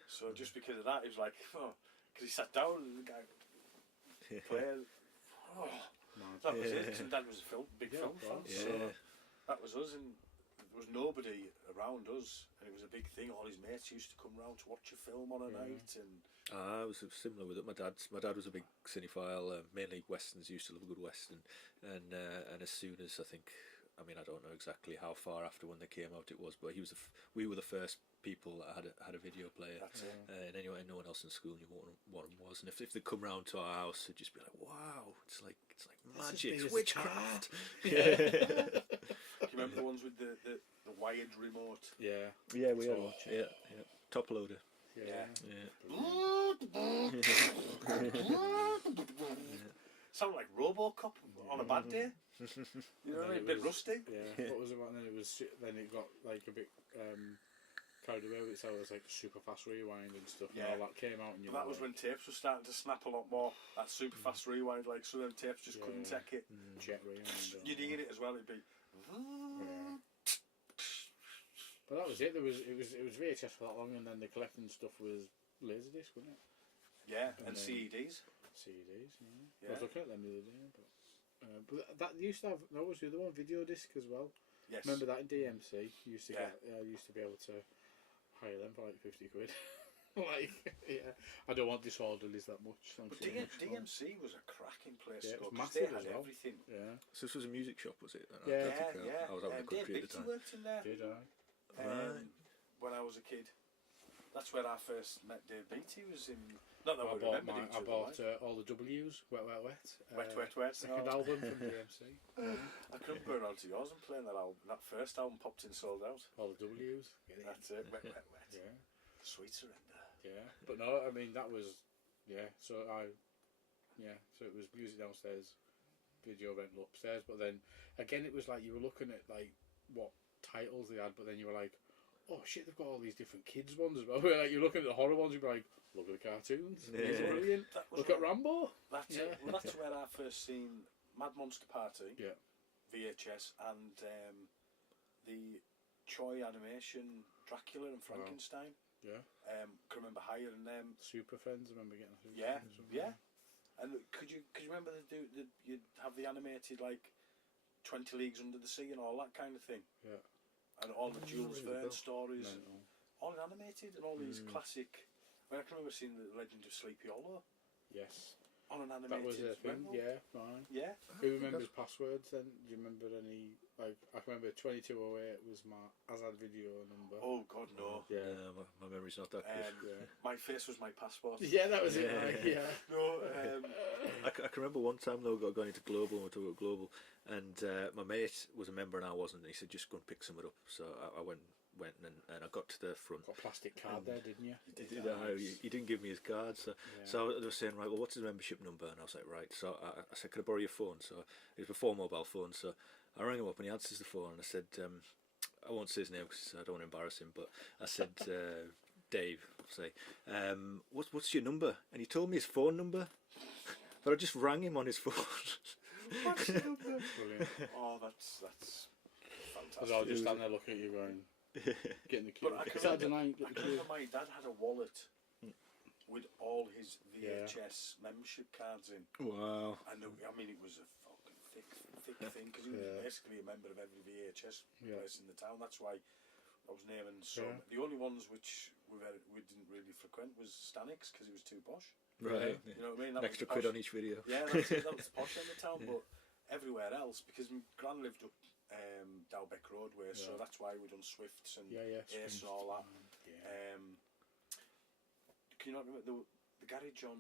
So just because of that, he was like, because he sat down and the guy played. That was it. Because my dad was a big film fan, so that was us, and there was nobody around us, and it was a big thing. All his mates used to come round to watch a film on a night, and I was similar with it. My dad was a big cinephile, mainly westerns. He used to love a good western, and as soon as I think I mean, I don't know exactly how far after when they came out it was, but we were the first people that had a video player. That's it. And anyway, no one else in school knew what one was. And if they come round to our house, they'd just be like, "Wow, it's like magic, it's witchcraft." Yeah. Do you remember the ones with the wired remote? Yeah. Yeah, we had Torch. one. Yeah. Top loader. Yeah. Sounded like RoboCop on a bad day. You know what I mean? A bit rusty. Yeah. What was it? And then it got like a bit carried away with it. So it was like super fast rewind and stuff. Yeah. And all that came out. And But that was when tapes were starting to snap a lot more. That super fast rewind, like some of them tapes just couldn't take it. Jet rewind. You'd hear it as well. It'd be. But that was it. It was VHS for that long, and then the collecting stuff was Laserdisc, wasn't it? Yeah, and And then- CDs. CDs. Yeah. I Yeah. was looking at them the other day, but that used to have. That was the other one, video disc as well. Yes. Remember that in DMC? You used to Yeah. used to be able to hire them for like 50 quid. Like, yeah, I don't want Disorderlies that much. But Thanks so much. DMC was a cracking place Yeah, to it go was 'cause they massive had as well. everything. Yeah, So this was a music shop, was it? Yeah. I was out in the country Dave at the Beatty time. worked in there did I? Right. when I was a kid. That's where I first met Dave Beatty. Was in. Not that I we bought, remembered each I other. bought like. all the W's, Wet, Wet, Wet. Wet. Second Oh. album from DMC. I couldn't go around to yours and playing that album. That first album popped in, sold out. All the W's. That's it. Wet. Yeah, Sweet Surrender. yeah. But no, I mean that was, So so it was music downstairs, video rental upstairs. But then again, it was like you were looking at like what titles they had, but then you were like, oh shit, they've got all these different kids ones as well. Like you're looking at the horror ones, you'd be like, look at the cartoons. These are Yeah. brilliant. That was Look when- at Rambo. That's Yeah. it. Well, that's where I first seen Mad Monster Party. Yeah. VHS and the Choi animation Dracula and Frankenstein. Yeah. Can remember hiring them. Super Friends. I remember getting. Super Yeah, Friends. yeah. And could you remember you'd have the animated like 20 Leagues Under the Sea and all that kind of thing, Yeah. and all the Jules ring a Verne bell. stories, Mental. all animated, and all these classic. I mean, I can remember seeing the Legend of Sleepy Hollow Yes. on an That animated. was a thing. rental. Yeah. Fine. Yeah. Who remembers passwords then? Do you remember any? Like, I can remember 2208 was my Azad video number. Oh God, no. Yeah. My memory's not that good. Yeah. My face was my passport. Yeah, that was it. Yeah. Like, yeah. No. I can remember one time though, going into Global, and we talked about Global, and my mate was a member and I wasn't, and he said just go and pick some of it up. So I went and I got to the front. Got a plastic card there, didn't you? He didn't give me his card, so I was saying, right, well, what's his membership number? And I was like, right. So I said, could I borrow your phone? So it was before mobile phones, so I rang him up and he answers the phone, and I said, I won't say his name because I don't want to embarrass him, but I said, Dave, say, what's your number? And he told me his phone number, but I just rang him on his phone. Brilliant. Oh, that's Because I was fantastic. just standing there looking at you going, getting the cue. But I can Saturday remember, night, I get the can cue. remember my dad had a wallet with all his VHS membership cards in, Wow. and I mean it was a fucking thick thing because he was Yeah. basically a member of every VHS Yeah. place in the town. That's why I was naming some. Yeah. The only ones which we didn't really frequent was Stanix because it was too posh. Right. You know what I mean? An That extra was quid posh. on each video. Yeah, that's it. That was posh in the town, Yeah. but everywhere else, because my gran lived up Dowbeck Roadway, so Yeah. that's why we done Swifts and Yeah. Ace and all that. Yeah. Can you not remember the garage on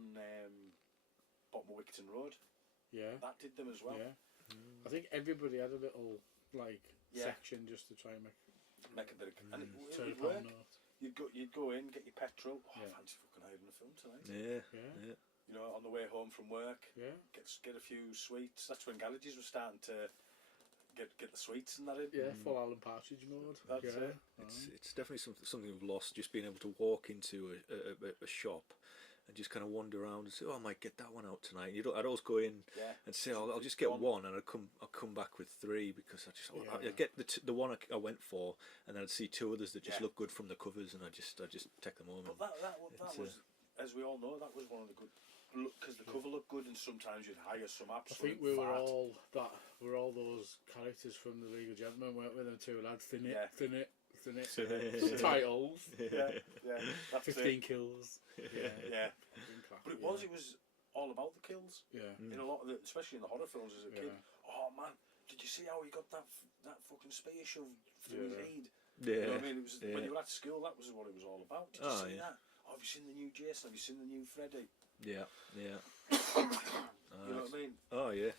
bottom of Wickerton Road? Yeah. That did them as well. Yeah. I think everybody had a little like Yeah. section just to try and make Make a bit of, and it £2 would work. note. You'd go in, get your petrol. Oh, Yeah. I fancy fucking hiring a film tonight. Yeah. Yeah. You know, on the way home from work, Yeah. get a few sweets. That's when garages were starting to get the sweets and that in. Yeah. Full Alan Partridge mode. That's yeah. it. It's definitely something we've lost. Just being able to walk into a shop and just kind of wander around and say, "Oh, I might get that one out tonight." I'd always go in Yeah. and say, "I'll just get one," and I'll come back with three because I'd get the one I went for, and then I'd see two others that just Yeah. look good from the covers, and I just take them home. But that It's, was, as we all know, that was one of the good. Because the cover looked good, and sometimes you'd hire some I absolute think we were fart. all that. We're all those characters from the League of Gentlemen, weren't we? Them two lads, thin Yeah. it. Titles. Yeah, that's 15 it. kills. Yeah. Yeah, but it was Yeah. all about the kills. Yeah. In a lot of the, especially in the horror films as a kid. Yeah. Oh man, did you see how he got that fucking spear shoved through his head? Yeah. You know what I mean? It was Yeah. when you were at school. That was what it was all about. Did you see that? Oh, have you seen the new Jason? Have you seen the new Freddy? Yeah. You know what I mean? Oh yeah.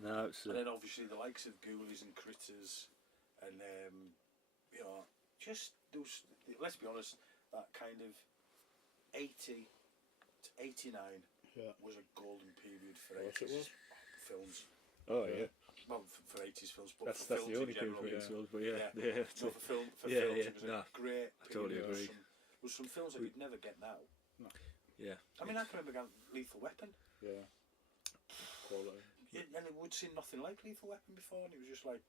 No, it's. And then obviously the likes of Ghoulies and Critters, and you know, just those. Let's be honest, that kind of 80 to 89 was a golden period for 80s films. Oh yeah. Well, for 80s films, but That's for the films only in general, period yeah. for films, but yeah. No, for films, Yeah. it was a great. I totally period. agree. There was some films that you'd never get now. No. Yeah. I mean, I can remember going Lethal Weapon. Yeah. Quality. And it would seem nothing like Lethal Weapon before, and it was just like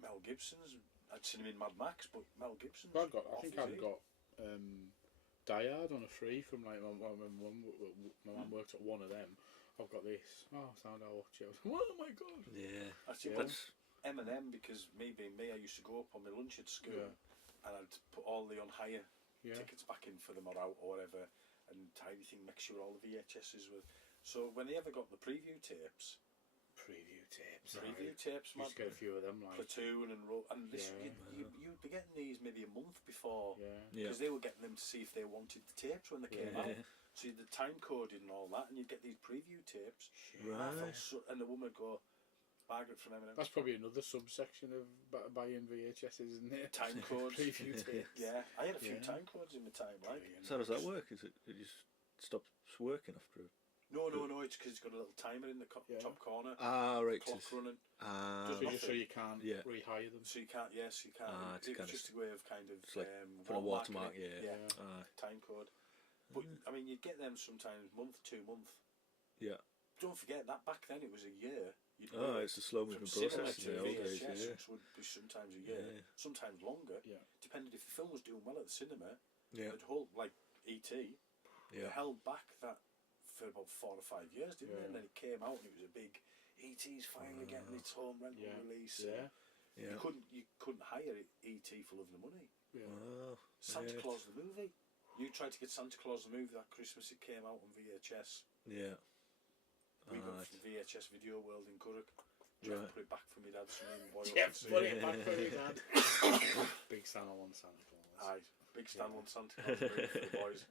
Mel Gibson's. I'd seen him in Mad Max, but Mel Gibson's. Well, I think I've got Die Hard on a free from like my mum worked at one of them. I've got this. Oh, sound I watch it. Oh my god. Yeah. That's M&M, because me being me, I used to go up on my lunch at school, and I'd put all the on hire tickets back in for them or out or whatever, and everything, make sure all the VHSs were. So when they ever got the preview tapes, man. Just get a few of them, like Platoon and this, you'd be getting these maybe a month before, because they were getting them to see if they wanted the tapes when they came out. So the time coded and all that, and you'd get these preview tapes. Right. And the woman would go, Margaret from M&M. that's probably another subsection of buying VHSs, isn't it? Time codes. Preview tapes. Yeah, I had a few time codes in my time, like. So how does that work? Is it just stops working after? No, it's because it's got a little timer in the top corner. Ah, right. Clock running. Just so you can't rehire them. So you can't. Yes, you can't. It's it was just a way of kind of like put a watermark. Yeah. Time code. But I mean, you'd get them sometimes month, 2 month. Yeah. Don't forget that back then it was a year. It's a slow moving process in the old days. Which would be sometimes a year, sometimes longer. Yeah. Depending if the film was doing well at the cinema. Yeah. It'd hold, like E.T. Yeah. It held back that for about 4 or 5 years, didn't it? And then it came out and it was a big E.T.'s finally getting its home rental release. Yeah. You couldn't hire E.T. for Love and Money. Yeah. Wow. Santa Claus the movie. You tried to get Santa Claus the movie that Christmas. It came out on VHS. Yeah. We got it from VHS Video World in Curragh. Jeff put it back for me dad. So me and boy Put it back for me dad. Big Santa on Santa Claus. Aye, big stand on Santa Claus movie for the boys.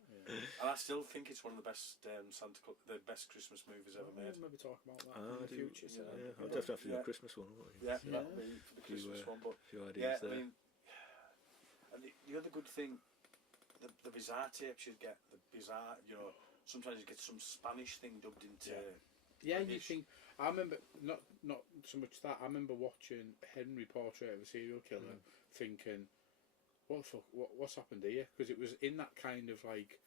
And I still think it's one of the best the best Christmas movies ever made. Maybe talk about that in the future. I'll definitely do a Christmas one. That'll be for the Christmas one. But few ideas there. I mean, and the other good thing, the bizarre tapes you get, sometimes you get some Spanish thing dubbed into. Yeah, you think. I remember not so much that. I remember watching Henry Portrait of a Serial Killer, thinking, "What the fuck? What's happened here?" Because it was in that kind of like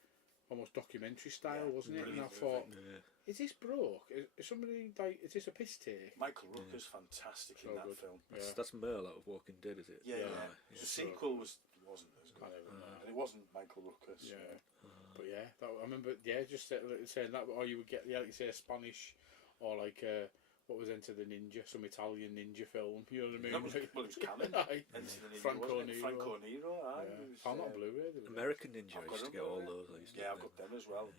almost documentary style, wasn't it? And I thought, "Is this broke? Is somebody like? Is this a piss take?" Michael Rooker's fantastic in that film. That's Merle out of Walking Dead, is it? Yeah. The sequel wasn't as good, and it wasn't Michael Rooker. So. But I remember. Just saying that, or you would get like you say a Spanish. Or like what was Enter the Ninja, some Italian ninja film. You know what I mean? It was canon. Franco Nero. Franco Nero. I'm not Blu-ray. American Ninja. I used to get all those. I've got them as well.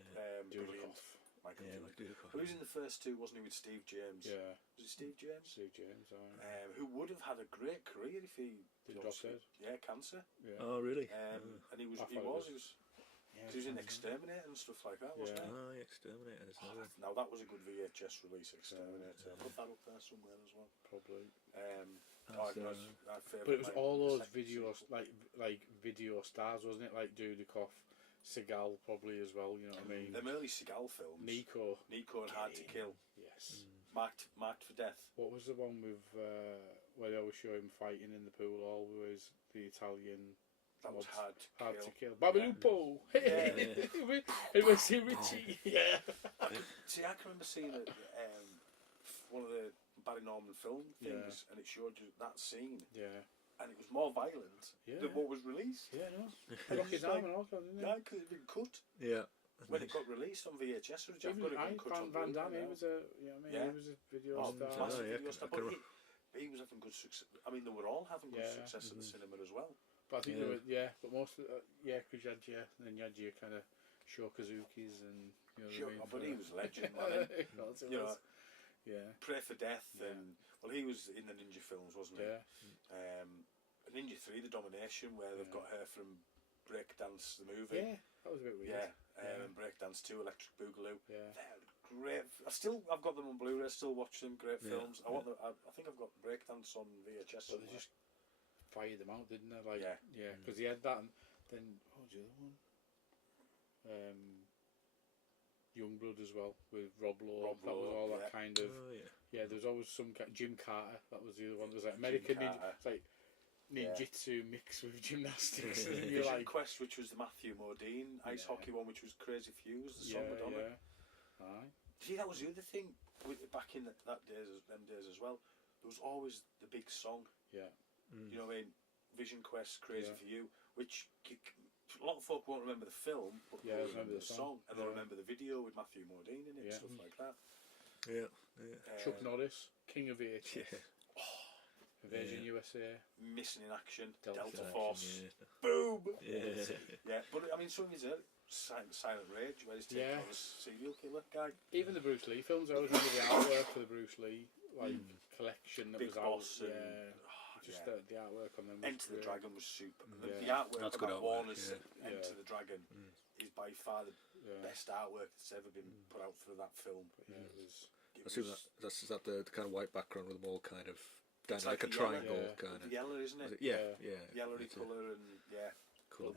Brilliant. Michael Dudikoff. Who was in the first two? Wasn't he with Steve James? Yeah. Was it Steve James? Steve James. Who would have had a great career if he dropped dead. Yeah, cancer. Yeah. Oh really? And he was in Exterminator and stuff like that, wasn't he? Oh, Exterminator. Now that was a good VHS release, Exterminator. I'll put that up there somewhere as well. Probably. But it was all those videos, like video stars, wasn't it? Like Dudikoff, Seagal probably as well. You know what I mean? Them early Seagal films. Nico and Hard to Kill. Yes. Marked for Death. What was the one with where they always show him fighting in the pool? Always the Italian. That was Hard to Kill. Babalupo! It was Richie! Yeah! See, I can remember seeing one of the Barry Norman film things, and it showed you that scene. Yeah. And it was more violent than what was released. Yeah, no. Broke his arm and all that, didn't it? Yeah, because it had been cut. Yeah. When it got released on VHS, I've got it cut on Van Damme, he was a video star. Massive video star. But he was having good success. I mean, they were all having good success at the cinema as well. But I think but most of because you had your kind of Shokazukis and, you know what I mean? But he was a legend, man. Pray for Death, Yeah. and well, he was in the Ninja films, wasn't he? Yeah. Ninja 3, The Domination, where they've got her from Breakdance the movie. Yeah, that was a bit weird. Yeah, and Breakdance 2, Electric Boogaloo. Yeah. They're great. I've got them on Blu-ray. I still watch them. Great films. I think I've got Breakdance on VHS. But they just fired them out, didn't they? Like, Yeah. because he had that, and then what was the other one? Youngblood as well with Rob Lowe. That was all that kind of. Oh, yeah. Yeah, there was always some Jim Carter. That was the other one. There was like American Ninja. It's like ninjutsu mixed with gymnastics. And you're Vision like, Quest, which was the Matthew Modine ice hockey one, which was Crazy Fuse, the song Madonna. Aye. See, that was the other thing back in them days as well. There was always the big song. Yeah. You know what I mean? Vision Quest, Crazy for You, which a lot of folk won't remember the film, but they'll remember the song, and they'll remember the video with Matthew Modine in it and stuff like that. Yeah. Chuck Norris, King of VHS. Yeah. Invasion USA. Missing in Action, Delta Force, Yeah. boom! Yeah. But I mean, some of his Silent Rage, where he's taking on this serial killer guy. Even the Bruce Lee films, I always remember the artwork for the Bruce Lee collection that Big was Boss out. and, Just the artwork on them was Enter the great. Dragon was super. The artwork That's good about artwork, Warner's yeah. Enter the Dragon is by far the best artwork that's ever been put out for that film. Yeah, it was. I assume that's the kind of white background with them all kind of down like a yellow, triangle kind of. Yellow, isn't it? Yeah. Yellowy colour and Cool.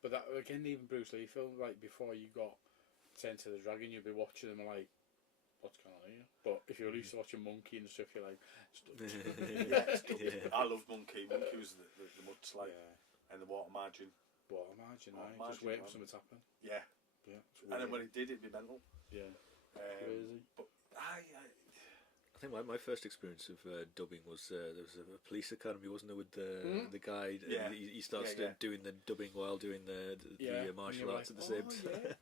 But that again, even Bruce Lee films, like before you got to Enter the Dragon, you'd be watching them and like, what's going on here? But if you're used to watching Monkey and stuff, you're like, I love Monkey. Monkey was the mudslide and the water margin. Water margin, just waiting for something to happen. Yeah. And then when it did, it'd be mental. Yeah. Crazy. But I think my first experience of dubbing was there was a police academy, wasn't there, with the guy? Yeah. And he starts doing the dubbing while doing the martial arts at the same time.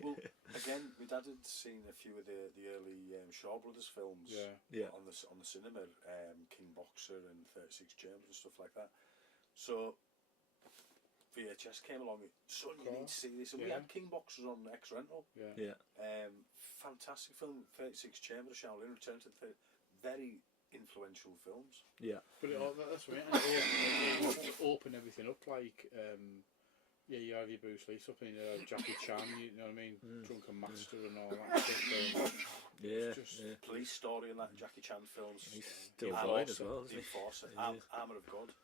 Well, again, my dad had seen a few of the early Shaw Brothers films on the cinema, King Boxer and 36 Germs and stuff like that. So VHS came along. Son, you need to see this. And we had King Boxers on X Rental. Fantastic film, 36 Chambers, Shaolin Return to the very influential films. Yeah. But that's right. It opened everything up. Like, you have your Bruce Lee stuff and Jackie Chan. You know what I mean? Drunken Master and all that stuff. Police Story and that Jackie Chan films. He's still flying as well, isn't he? Enforcer, Armour of God.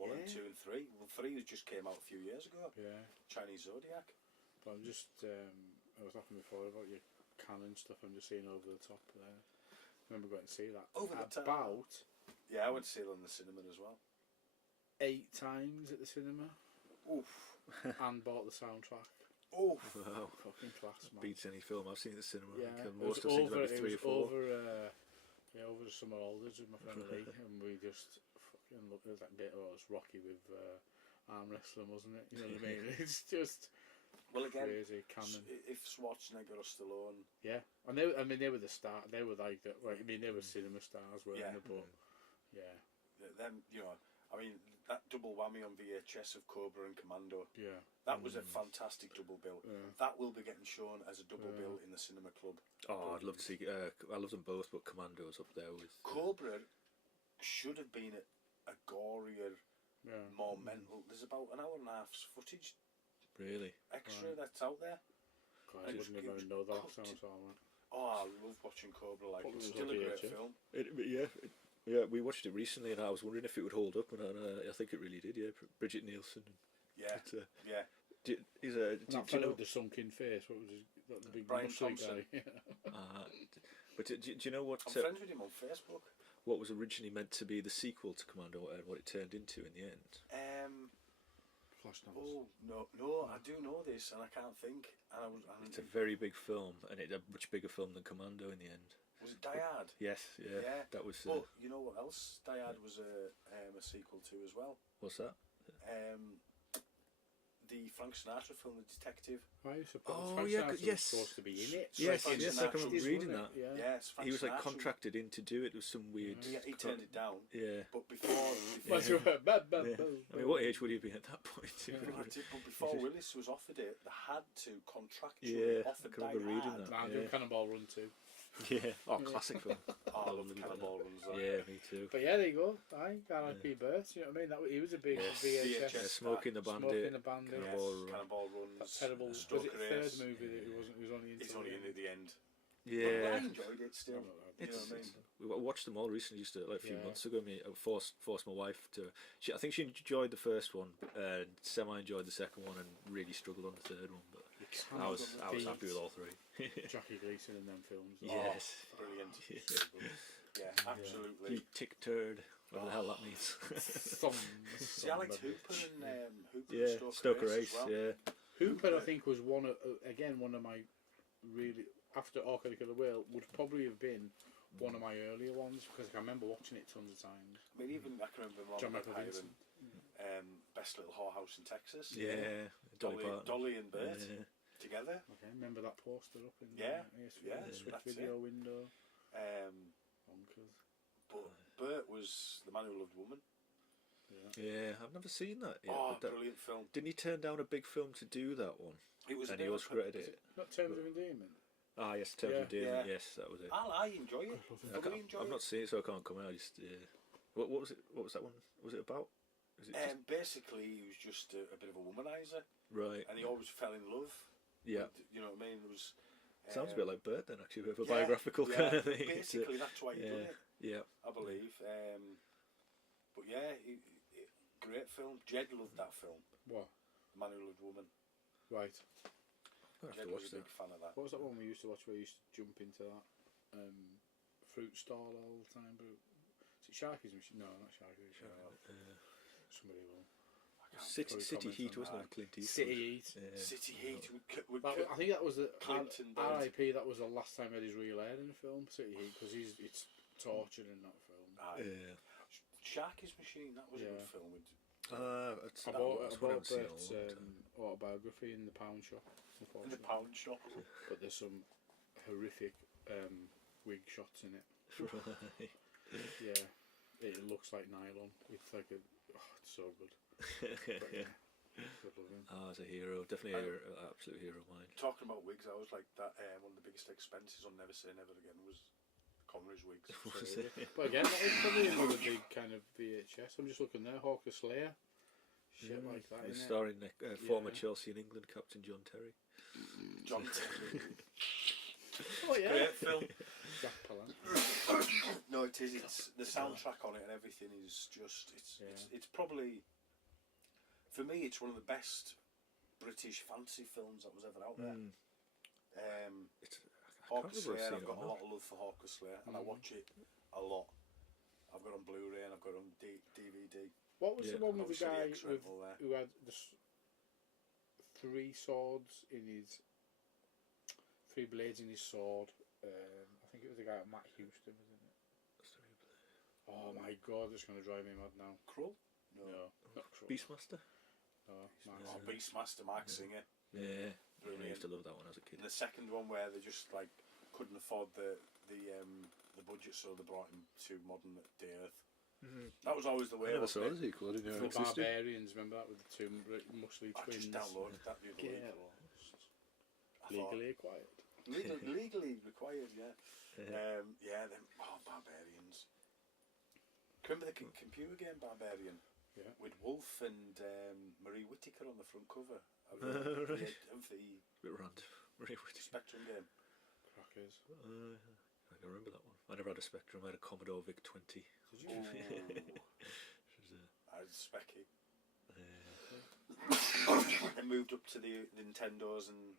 1 and 2 and 3. Well, 3 just came out a few years ago. Yeah. Chinese Zodiac. But I'm just, I was talking before about your canon stuff. I'm just seeing Over the Top there. I remember going to see that. Over the Top. About. Yeah, I went to see it in the cinema as well. 8 times at the cinema. Oof. And bought the soundtrack. Oof. Wow. Fucking class, man. Beats any film I've seen at the cinema. Yeah. Most I've seen maybe 3 or 4. Over the summer holidays with my friend Lee, and we just fucking looked at that bit. Oh, it was Rocky with arm wrestling, wasn't it? You know what I mean? It's just crazy canon. If Schwarzenegger or Stallone, and they were the star. They were like that. Right, I mean, they were cinema stars, weren't they? But them, I mean, that double whammy on VHS of Cobra and Commando. Yeah. That was a fantastic double bill. Yeah. That will be getting shown as a double bill in the cinema club. Oh, I'd love to see. I love them both, but Commando's up there with. Cobra should have been a gorier, more mental. There's about an hour and a half's footage. Really? Extra that's out there. God, I wouldn't even know that. Sounds all right. Oh, I love watching Cobra. Like, it's still a great film. Yeah, we watched it recently, and I was wondering if it would hold up, and I think it really did. Yeah, Bridget Nielsen. Yeah. Do you know the sunken face? What was the big Brian muscly Thompson guy? But do you know what? I'm friends with him on Facebook. What was originally meant to be the sequel to Commando and what it turned into in the end? Flash novels. Oh no! I do know this, and I can't think. It's a very big film, and it's a much bigger film than Commando in the end. Was it Die Hard? Yes, yeah. That was. But you know what else? Die Hard was a sequel to as well. What's that? The Frank Sinatra film, The Detective. I suppose Frank Sinatra was supposed to be in it. Yes, I remember reading that. Yes, he was like contracted in to do it. There was some weird. He turned it down. Yeah. But before I mean, what age would he have been at that point? But before Willis was offered it, they had to contractually offer Die Hard. Cannonball Run too. Yeah. Oh, classic film. Oh, I love Lovely Cannonball Runs. Though. Yeah, me too. But yeah, there you go. Aye, R.I.P. Bert. You know what I mean? He was a big Yes. VHS. VHS. Smoking the Bandit. Smoking the Bandit. Cannonball Yes, Run. Cannonball Runs. That terrible. Was Stoker it the third Race. movie that he wasn't? He was only into. He's only in at the end. But I Yeah. enjoyed it still. You know what I mean? We watched them all recently, just like a few Yeah. months ago. I forced my wife to. I think she enjoyed the first one, and semi enjoyed the second one, and really struggled on the third one. But I was happy with all three. Jackie Gleason in them films. Yes. Oh, brilliant. Yeah. Yeah, absolutely. You tick turd, whatever the hell that means. See, I liked Hooper and Hooper Yeah, and Stoker Race. as well. Yeah. Hooper, I think, was one of my really, after Orca the Killer Whale, would probably have been one of my earlier ones, because I remember watching it tons of times. I mean, even I can remember John Ron Michael Hiram, Vincent. Best Little Whorehouse in Texas. Yeah. Dolly and Bert Yeah. together. Okay, remember that poster up in Yeah, the yeah, Swift that's video it. window. Um, Bonkers. but Bert was The Man Who Loved Woman. Yeah, I've never seen that yet. Oh, but that, brilliant film. didn't he turn down a big film to do that one? It was a And bit he of also a- regretted it. Not Terms of Endearment. Ah, yes, Terms of Yeah. Endearment. Yeah. Yes, that was it. I enjoy it. I Fully enjoy I've it. not seen it, so I can't comment. I just what was it? What was that one? Was it about? Was it just, Basically, he was just a bit of a womanizer, right? and he always fell in love. Yeah, with, you know what I mean? It was. sounds a bit like Bert then, actually, with a yeah, biographical yeah, kind of thing. Basically, that's why he done yeah, it, yeah. I believe. But yeah, great film. Jed loved that film. What? The Man Who Loved Woman. Right. I have Jed to was watch a that. big fan of that. What was that one we used to watch where you used to jump into that fruit stall all the time? But is it Sharky's machine? No, not Sharky's. Somebody will. City Probably Heat, comment on wasn't it? Clint Eastwood. City Heat. Yeah. City Heat. I think that was the Clinton Bird. R.I.P. That was the last time I had his real hair in a film, City Heat, because it's tortured in that film. Yeah. Sharky's Machine. That was a Yeah. good film. It's, I bought that's one I haven't seen in a Bert's long time. autobiography in the pound shop. In the Unfortunately. pound shop. But there's some horrific wig shots in it. Right. Yeah, it looks like nylon. It's like it's so good. But, yeah, good looking. As a hero, definitely an absolute hero of mine. Talking about wigs, I was like that. One of the biggest expenses on Never Say Never Again was Connery's wigs. But again, that was probably another big kind of VHS. I'm just looking there, Hawker Slayer, shit like that. It's Innit? starring former Yeah. Chelsea and England captain John Terry. John Terry. Oh yeah, Great film. Jack Palance. No, it is. It's the soundtrack on it and everything is just. It's probably, for me, it's one of the best British fantasy films that was ever out there. Hawker Slayer. I've got a lot of love for Hawker Slayer, and I watch it a lot. I've got it on Blu-ray and I've got it on DVD. What was the one with the Obviously, guy X-Rental there. who had three swords in his, three blades in his sword? I think it was the guy Matt Houston, wasn't it? Oh my god, it's going to drive me mad now. Krull? No, not Krull. Beastmaster? No, Matt Oh, Singer. Beastmaster, Mark Singer. Yeah. I Brilliant. used to love that one as a kid. And the second one where they just like couldn't afford the budget, so they brought him to modern day Earth. That was always the way. I never saw wasn't the it? sequel, I didn't know The it existed. Barbarians, remember that with the two muscly I twins? just downloaded that the other week. Get I thought- legally acquired. legally required, yeah. Them Barbarians. Remember the computer game Barbarian? Yeah. With Wolf and Marie Whittaker on the front cover of Right. of the Bit random. Really weird. Spectrum game. Crackers. I can remember that one. I never had a Spectrum, I had a Commodore VIC-20. Did you? Which was, I was Specky. uh, Then moved up to the Nintendos and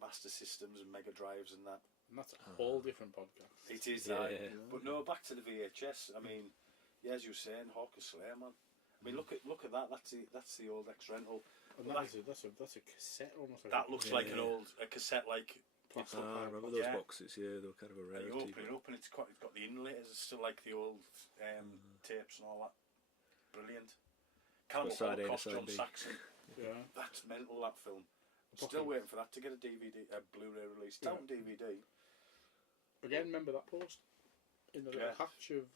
Master Systems and Mega Drives and that. And that's a whole different podcast. It is Yeah. that. But no, back to the VHS. I mean, yeah, as you were saying, Hawker Slayer, man. I mean, look at that. That's the old X-Rental. And Well, that's a cassette almost. Like That looks like a cassette, like plastic I pipe. remember those Yeah. boxes, yeah, they were kind of a and rarity. you open it up and it's got the inlaters. It's still like the old tapes and all that. Brilliant. Cannibal side A and Holocaust, side John B. Saxon. Yeah. That's mental. That film. I'm still Fucking- waiting for that to get a DVD, a Blu-ray release. It's out on DVD. Again, remember that post in the little Yeah. hatch of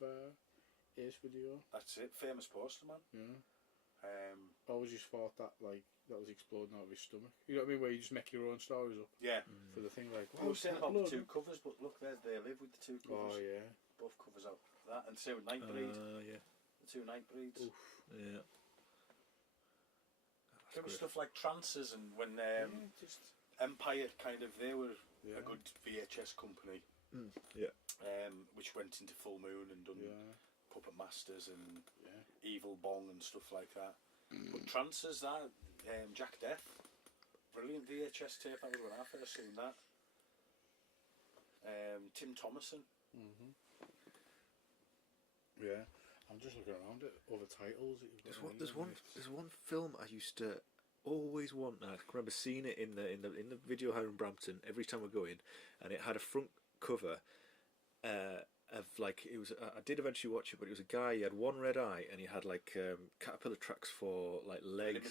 Ace Video. That's it. Famous poster, man. Yeah. I always just thought that like that was exploding out of his stomach. You know what I mean? Where you just make your own stories up Yeah. for the thing. Like, We were saying about the two covers, but look, there's They Live with the two covers. Oh yeah. Both covers out that, and same with Nightbreed. Yeah. The two Nightbreeds. Oof. Yeah. There was stuff like Trances, and when Just Empire kind of, they were yeah. a good VHS company. Yeah. Which went into Full Moon and done Yeah. Puppet Masters and Yeah. Evil Bong and stuff like that. But Trances, that Jack Death, brilliant VHS tape. That was when I first seen that. Tim Thomason. Mhm. Yeah. I'm just looking around at other titles. That you've got There's one film I used to always want. I can remember seeing it in the video hire in Brampton every time I go in, and it had a front cover of like it was. I did eventually watch it, but it was a guy. He had one red eye, and he had like caterpillar tracks for like legs.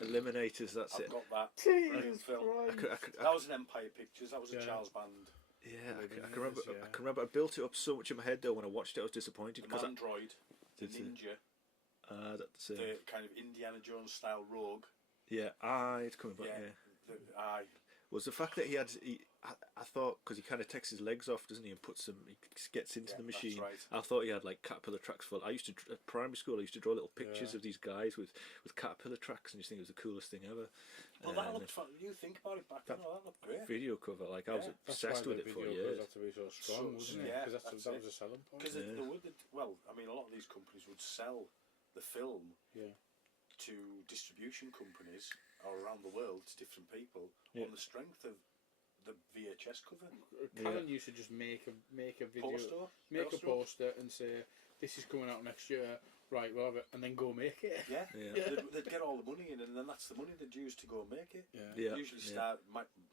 Eliminators. That's I've it. got that. Jesus Brilliant film. Christ. That was an Empire Pictures. That was a Yeah. Charles Band. Yeah, I can Eliminators, remember. yeah. I can remember. I built it up so much in my head though. When I watched it, I was disappointed An because android, the Did you? ninja, that's the kind of Indiana Jones style rogue. yeah. It's coming back. Yeah. Aye. Was the fact that I thought, because he kind of takes his legs off, doesn't he, and puts them, he gets into Yeah, the that's machine. right. I thought he had like caterpillar tracks for. I used to at primary school. I used to draw little pictures Yeah. of these guys with caterpillar tracks, and you think it was the coolest thing ever. Well, that looked fun. You think about it back then, that looked great. Video cover, like I was Yeah. obsessed with it for years. Had to be so strong, wasn't it? yeah, Because that's that it. was a selling point. Because Yeah. they would, well, I mean, a lot of these companies would sell the film Yeah. to distribution companies all around the world to different people Yeah. on the strength of the VHS cover. Canon used to just make a video, Poster, make a poster. poster, and say, "This is coming out next year." Right, we'll have it, and then go make it. Yeah, Yeah. They'd get all the money in, and then that's the money they'd use to go and make it. Yeah. Yeah. Usually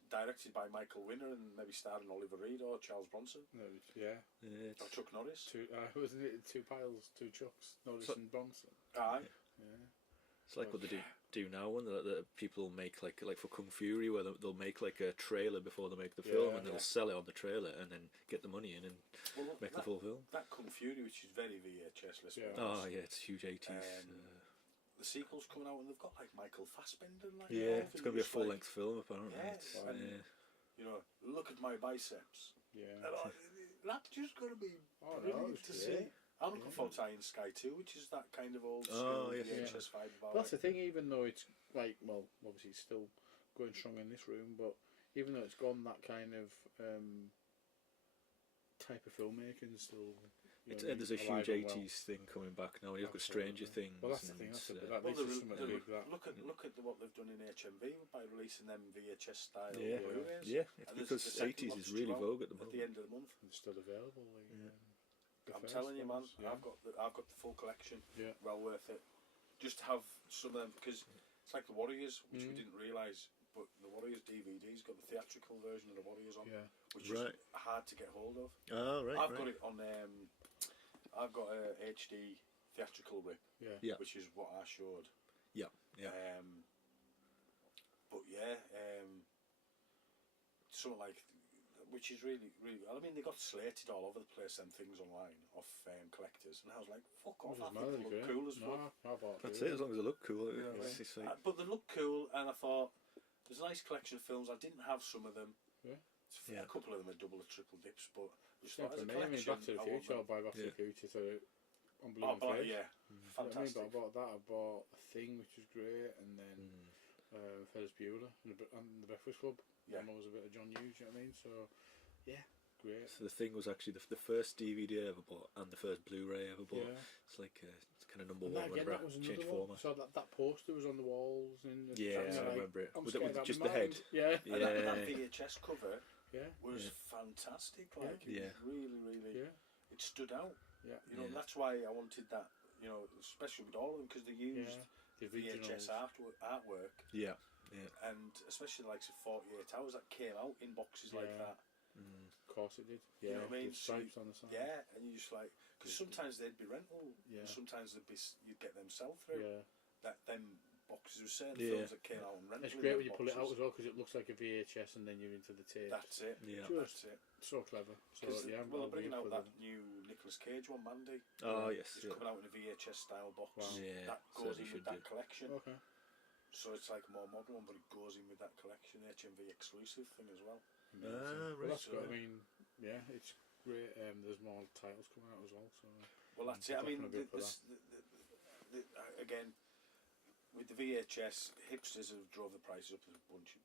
directed by Michael Winner and maybe starring Oliver Reed or Charles Bronson No, yeah. Yeah, or Chuck Norris. Wasn't it two piles, two chucks, Norris and Bronson? Aye. Yeah. it's like what they do now when the people make like for Kung Fury, where they'll make like a trailer before they make the film, Yeah. and they'll Yeah. sell it on the trailer, and then get the money in and Well, look, make the that, full film. that Kung Fury, which is very VHS, let's be Yeah. honest. Oh yeah, it's huge 80s. The sequel's coming out and they've got like Michael Fassbender and like Yeah, involved, it's and going to be a just full like, length film apparently. Yeah, It's, and- yeah. you know, look at my biceps. Yeah. And that's just going to be Oh, no, brilliant it's to great. see. I'm looking forward to Iron Sky 2, which is that kind of old school Oh, yes. VHS vibe about That's the it. thing, even though it's like, well, obviously it's still going strong in this room, but even though it's gone that kind of type of filmmaking, still. You know, There's a huge alive and well. 80s thing coming back now. You've got Absolutely. Stranger Things. Well, that's the and, thing. That's that Well, makes it something big. That look at what they've done in HMV by releasing them VHS style yeah, Blu-rays. yeah. It's And there's because the second 80s one is to really come out vogue at the at the moment. end of the month. it's still available. Like, the I'm first telling you, man, ones, yeah. I've got the full collection. Yeah. Well worth it. Just to have some of them, because it's like the Warriors, which we didn't realise, but the Warriors DVD's got the theatrical version of the Warriors on, Yeah. which Right. is hard to get hold of. Oh, right. I've got it on. I've got a HD theatrical rip, Yeah. Yeah. which is what I showed. Yeah, yeah. But yeah, something like, which is really, really. I mean, they got slated all over the place. Them things online off collectors, and I was like, "Fuck off!" I think they look cool as fuck. That's it, as long as they look cool. Yeah, It's like, But they look cool, and I thought there's a nice collection of films. I didn't have some of them. Yeah. A couple of them are double or triple dips, but just Yeah, thought as for a me, I mean, collection, Back to the I want Future, I'll them. buy Back to the Yeah. Future to Oh, unbelievable but Faith. yeah, You know what I mean? fantastic. But I bought that. I bought A Thing, which was great, and then Ferris Bueller and The Breakfast Club. Yeah. And there was a bit of John Hughes. You know what I mean? So, yeah, great. so the thing was actually the first DVD I ever bought and the first Blu-ray I ever bought. Yeah. It's like it's kind of number And one that, again, whenever that I was change another one. format. So that poster was on the walls. In the Yeah, and I you're like, remember it. I'm Was it scared out just my the head? mind. Yeah. Yeah. And that VHS cover Yeah. was Yeah. fantastic. Like, Yeah. it was really, really, Yeah. it stood out. Yeah. You know, and Yeah. that's why I wanted that. You know, especially with all of them, because they used The VHS originals. artwork, Yeah, yeah. and especially the likes of 48 Hours that came out in boxes like Yeah. that. Of course it did. You Yeah. know what I mean? The stripes on the side. Yeah, and you just like, because sometimes they'd be rental, Yeah. and sometimes they'd be you'd get them sell through. Yeah. That them boxes with certain Yeah. films that came out and rental. It's in great them when you pull it out boxes. as well because it looks like a VHS and then you're into the tape. That's it. Yeah. That's it. So clever. So Because yeah, well, I'll they're bringing wait out for that them. new Nicolas Cage one, Mandy. Oh yes. It's Yeah. coming out in a VHS style box. Wow. Yeah, That goes certainly in with should that do. collection. Okay. So it's like a more modern one, but it goes in with that collection HMV exclusive thing as well. Well, right. that's good. I mean, yeah, it's great. There's more titles coming out as well. So Well, that's it. I mean, definitely again, with the VHS, hipsters have drove the prices up a bunch.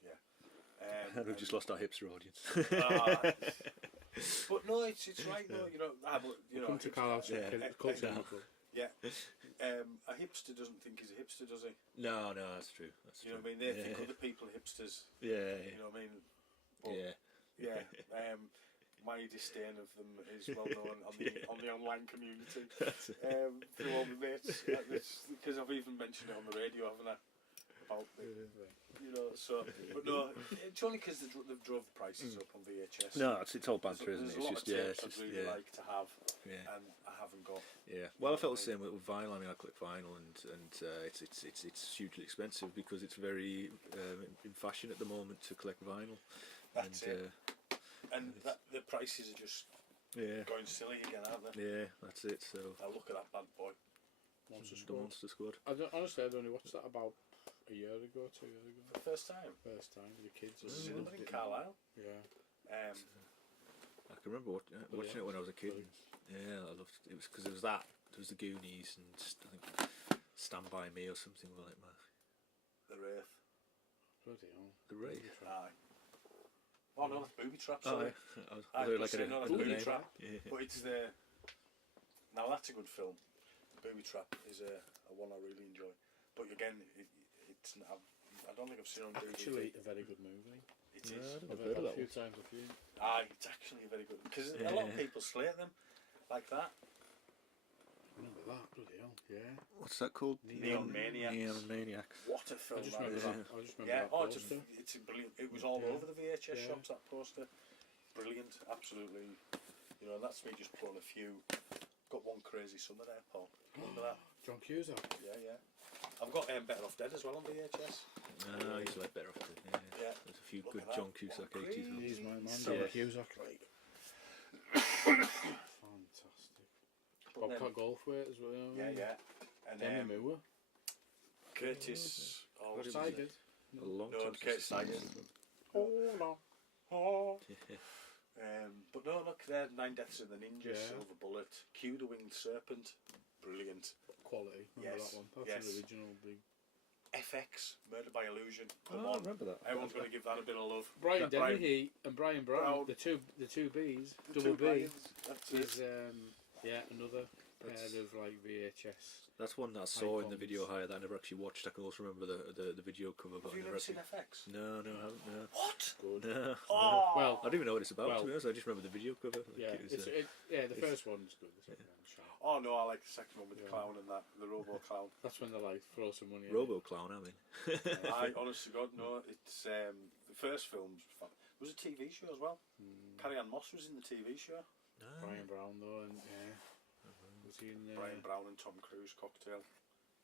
Yeah. We've just lost our hipster audience. But no, it's right though. You know, come to Carlisle Cult Cinema Cast. Yeah. A hipster doesn't think he's a hipster, does he? No, that's true. That's You know true. what I mean? They think other people are hipsters. Yeah. You know what I mean? But, Yeah. Yeah. My disdain of them is well known on the online community through all my mates. Because I've even mentioned it on the radio, haven't I? About the, you know. So, but no, it's only because they've drove the prices up on VHS. No, it's all banter, isn't it? There's It's a lot just of tapes I'd really like to have, and I haven't got. Yeah. Well, I felt the same with vinyl. I mean, I collect vinyl, and it's hugely expensive because it's very in fashion at the moment to collect vinyl. That's it. And the prices are just going silly again, aren't they? Yeah, that's it. So now look at that bad boy. The Monster Squad. Honestly, I'd only watched that about a year ago, 2 years ago. The first time with the kids. Cinema in Carlisle. Yeah. I can remember watching it when I was a kid. Yeah, I loved it. It was because it was that. There was the Goonies and I think Stand By Me or something like that. The Wraith. Bloody hell. The Wraith. Aye. Oh no, that's Booby Trap. Oh, Sorry. I was like no, that's Booby Trap. Yeah. But it's the. Now that's a good film. Booby Trap is a one I really enjoy. But again, it's not, I don't think I've seen it on DVD. Actually, a very good movie. It is. I've heard it a few times. It's actually very good because a lot of people slate them like that. Remember that? Bloody hell! Yeah. What's that called? Neon Maniacs. Neon Maniacs. What a film! I just remember that. Yeah. That It's brilliant. It was all over the VHS shops. That poster, brilliant. Absolutely. You know, and that's me just pulling a few. Got one crazy summer there, Paul. Remember that? John Cusack. Yeah. I've got Better Off Dead as well on VHS. I used to like Better Off Dead. Yeah. There's a few good John Cusack 80s ones. He's my man. So John Cusack. Fantastic. Bobcat Goldthwait as well. Yeah. And Demi Moore. Curtis. Tigers. A long No, time Curtis since. Tigers. Oh no. Oh. But no, look there. 9 Deaths of the Ninja, Silver Bullet, Q the Winged Serpent, brilliant. Quality. Remember that one? That's an original big. FX, Murder by Illusion. Come I on, remember that. everyone's going to give that a bit of love. Brian Dennehy and Brian Brown, the two Bs, double B, is another pair of like VHS. That's one that I saw in the video hire that I never actually watched. I can also remember the video cover. But Have you never seen FX? No, I haven't. No. What? Good. No. Oh! Well, I don't even know what it's about. To be honest, I just remember the video cover. Yeah, the first one's good. The second one's sharp. Oh no, I like the second one with the clown and that, the Robo Clown. That's when they like throw some money. Robo Clown, I mean. I honestly God no, it's the first film's fun. It was a TV show as well. Carrie Ann Moss was in the TV show. Brian Brown though, and was he in Brian Brown and Tom Cruise Cocktail.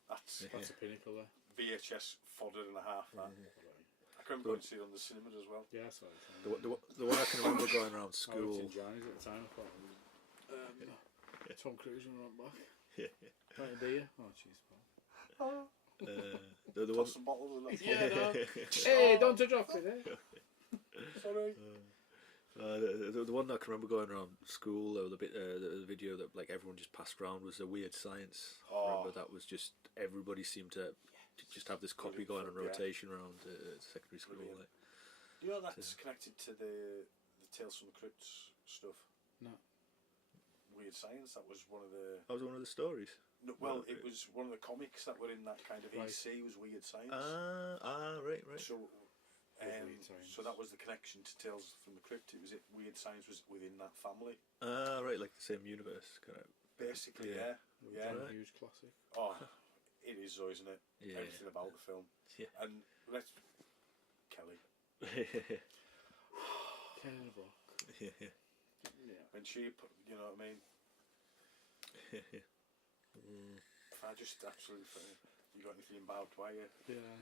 That's the pinnacle there. VHS fodder and a half. That. I can remember going to see it on the cinema as well. Yeah, sorry. The one I can remember going around school. I was in Johnny's at the time. I thought Tom Cruise and run back. Right a beer. Oh jeez, Paul. The one. Some bottles of that. Yeah, no. Hey, don't touch off me there. Sorry. The one that I can remember going around school, or the video that like everyone just passed around was a Weird Science. I remember that was just everybody seemed to just have this copy going on rotation around secondary school. Like. You know that's connected to the Tales from the Crypts stuff. No. Weird Science. That was one of the. That was one of the stories. No, well, it was one of the comics that were in that kind of EC. Was Weird Science. Right. So, so that was the connection to Tales from the Crypt. Weird Science was within that family. Right, like the same universe, kind of. Basically, yeah. Huge classic. Oh, it is though, isn't it? Yeah. Everything about the film. Yeah. And let's Kelly. Kelly Brock. Yeah. When she, you know what I mean. I just absolutely. You got anything in barbed wire? Yeah.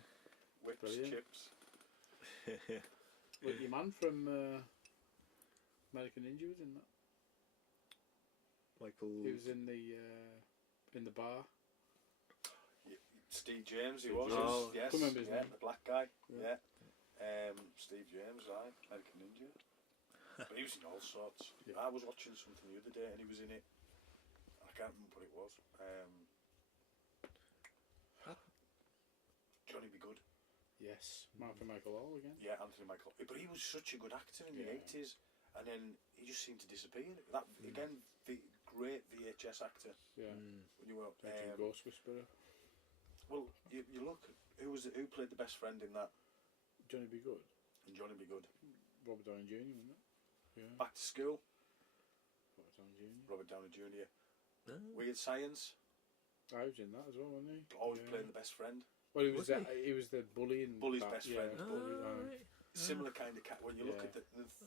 Whips, Brilliant. chips. Well, your man from American Ninja was in that. Michael. He was in the bar. Yeah, Steve James, he was. Oh, Yes, couldn't remember his name. the black guy. Yeah. Yeah. Steve James, American Ninja. But he was in all sorts. Yeah. I was watching something the other day and he was in it. I can't remember what it was. Johnny Be Good. Yes, Michael Hall again. Yeah, Anthony Michael. But he was such a good actor in the Yeah. 80s, and then he just seemed to disappear. That again, great VHS actor. Yeah. When you were Ghost Whisperer. well, you look who played the best friend in that, Johnny Be Good. and Johnny Be Good. Robert Downey Jr. wasn't it? Yeah. Back to School, Robert Downey Jr. Robert Downey Jr. Oh. Weird Science, I was in that as well, wasn't he? always Yeah. playing the best friend. Well, he was Was he was the bully and Bully's best friend. Bully, right. Similar kind of when you look Yeah. at the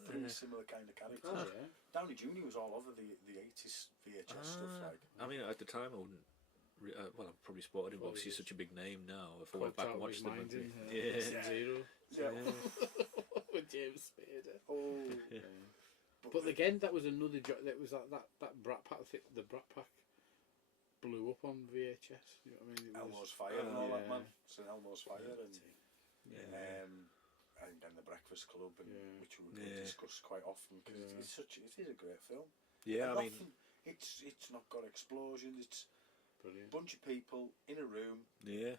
three similar kind of characters. Oh, yeah. Downey Jr. was all over the 80s VHS stuff. Like, I mean, at the time, I wouldn't. Well, I've probably spotted him. Probably Obviously, he's is. such a big name now. If I went Clocked back out and of watched his them, mind in yeah. Zero. yeah. With James Spader. Oh, Yeah. But again, that was another job. That was that Brat Pack. The Brat Pack blew up on VHS. You know what I mean? It was, Elmo's Fire and all that, yeah. man. St. Elmo's Fire and Yeah. and the Breakfast Club, and Yeah. which we discuss quite often because Yeah. it is a great film. Yeah, And I mean, nothing- it's not got explosions. It's a Brilliant. bunch of people in a room yeah.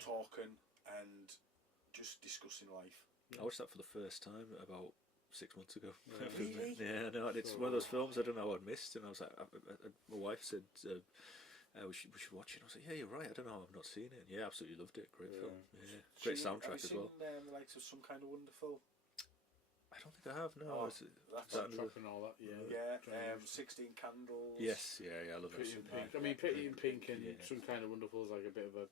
talking and just discussing life. I watched that for the first time about 6 months ago. Yeah. Really? Yeah, no, it's one of those films I don't know I'd missed, and I was like, my wife said we should watch it. I was like, yeah, you're right. I don't know how I've not seen it. Yeah, absolutely loved it. Great film. Yeah, great Have soundtrack you as well. seen the likes of Some Kind of Wonderful? I don't think I have. No, Oh, is it- that's that Trap and all that. Yeah. yeah. Johnny 16 Candles. Yes, yeah, I love Pretty it. in Yeah. Pink. I mean, Pretty in Pink and Yeah. Some Kind of Wonderful is like a bit of a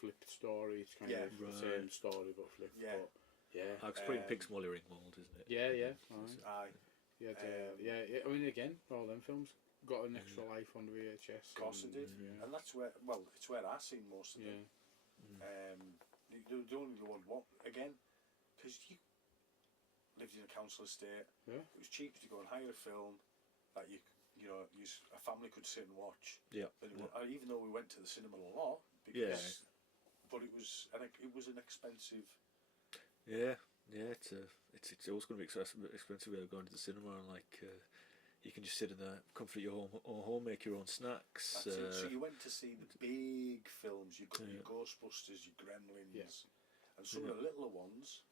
flipped story. It's kind Yeah. of the Right. same story but flipped. Yeah. But yeah. It's pretty Pink's Molly Ringwald, isn't it? Yeah, yeah. Right. Aye. Yeah, yeah. I mean, again, all them films got an extra life on VHS. Of course it did. Yeah. And that's where, it's where I've seen most of Yeah. them. The only one, again, because you lived in a council estate, Yeah. it was cheap to go and hire a film that a family could sit and watch. Yeah. And even though we went to the cinema a lot, because, but it was an expensive. Yeah, it's always going to be expensive way of going to the cinema, and you can just sit in the comfort of your home, make your own snacks. That's it. So you went to see the big films, your Ghostbusters, your Gremlins, Yeah. and some of the littler ones.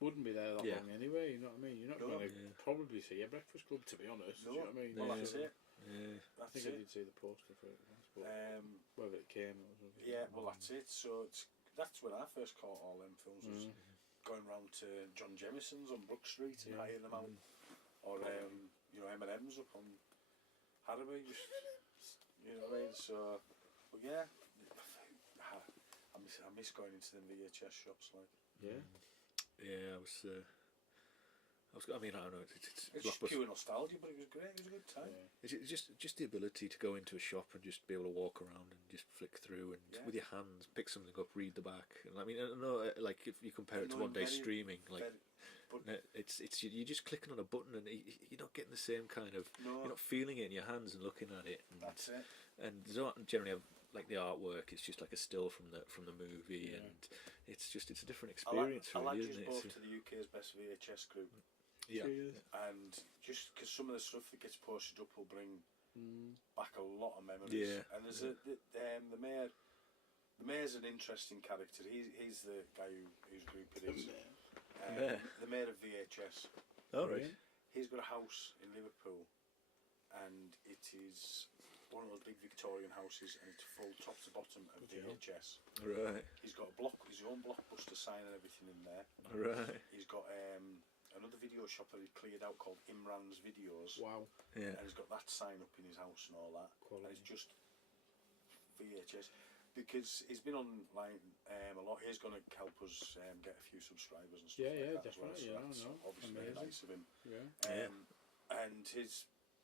Wouldn't be there that Yeah. long anyway, you know what I mean? You're not No. going to probably see a Breakfast Club, to be honest. No. Do you know what I mean? Well, Yeah. that's it. Yeah, I That's think I it. did see the poster for it once, but whether it came or something. Yeah, well, that's it. So that's when I first caught all them films. Was going round to John Jemison's on Brook Street and hiring them out, or M&M's up on Harrowby. You know what I mean? So, but yeah, I miss going into them VHS shops. Like, Yeah. I was. I mean, I don't know. It's it's just pure nostalgia, but it was great. It was a good time. It's just the ability to go into a shop and just be able to walk around and just flick through and with your hands pick something up, read the back. And I mean, I know, like if you compare it to one day streaming, like it's you're just clicking on a button and you're not getting the same kind of. No. You're not feeling it in your hands and looking at it. And, That's it. And they don't generally have like the artwork. It's just like a still from the movie, and it's a different experience. I like really, you isn't it? both to the UK's best VHS group. Yeah. And just because some of the stuff that gets posted up will bring back a lot of memories. Yeah. And there's the mayor. The mayor's an interesting character. He's the guy whose group it is. The mayor of VHS. Oh, right. He's got a house in Liverpool, and it is one of those big Victorian houses, and it's full top to bottom of VHS. Right. He's got his own Blockbuster sign and everything in there. Right. He's got another video shop that he cleared out called Imran's Videos. Wow. Yeah. And he's got that sign up in his house and all that. Quality. And it's just VHS. Because he's been online a lot. He's going to help us get a few subscribers and stuff like that as well. definitely. So Yeah, that's obviously very amazing. nice of him. Yeah. And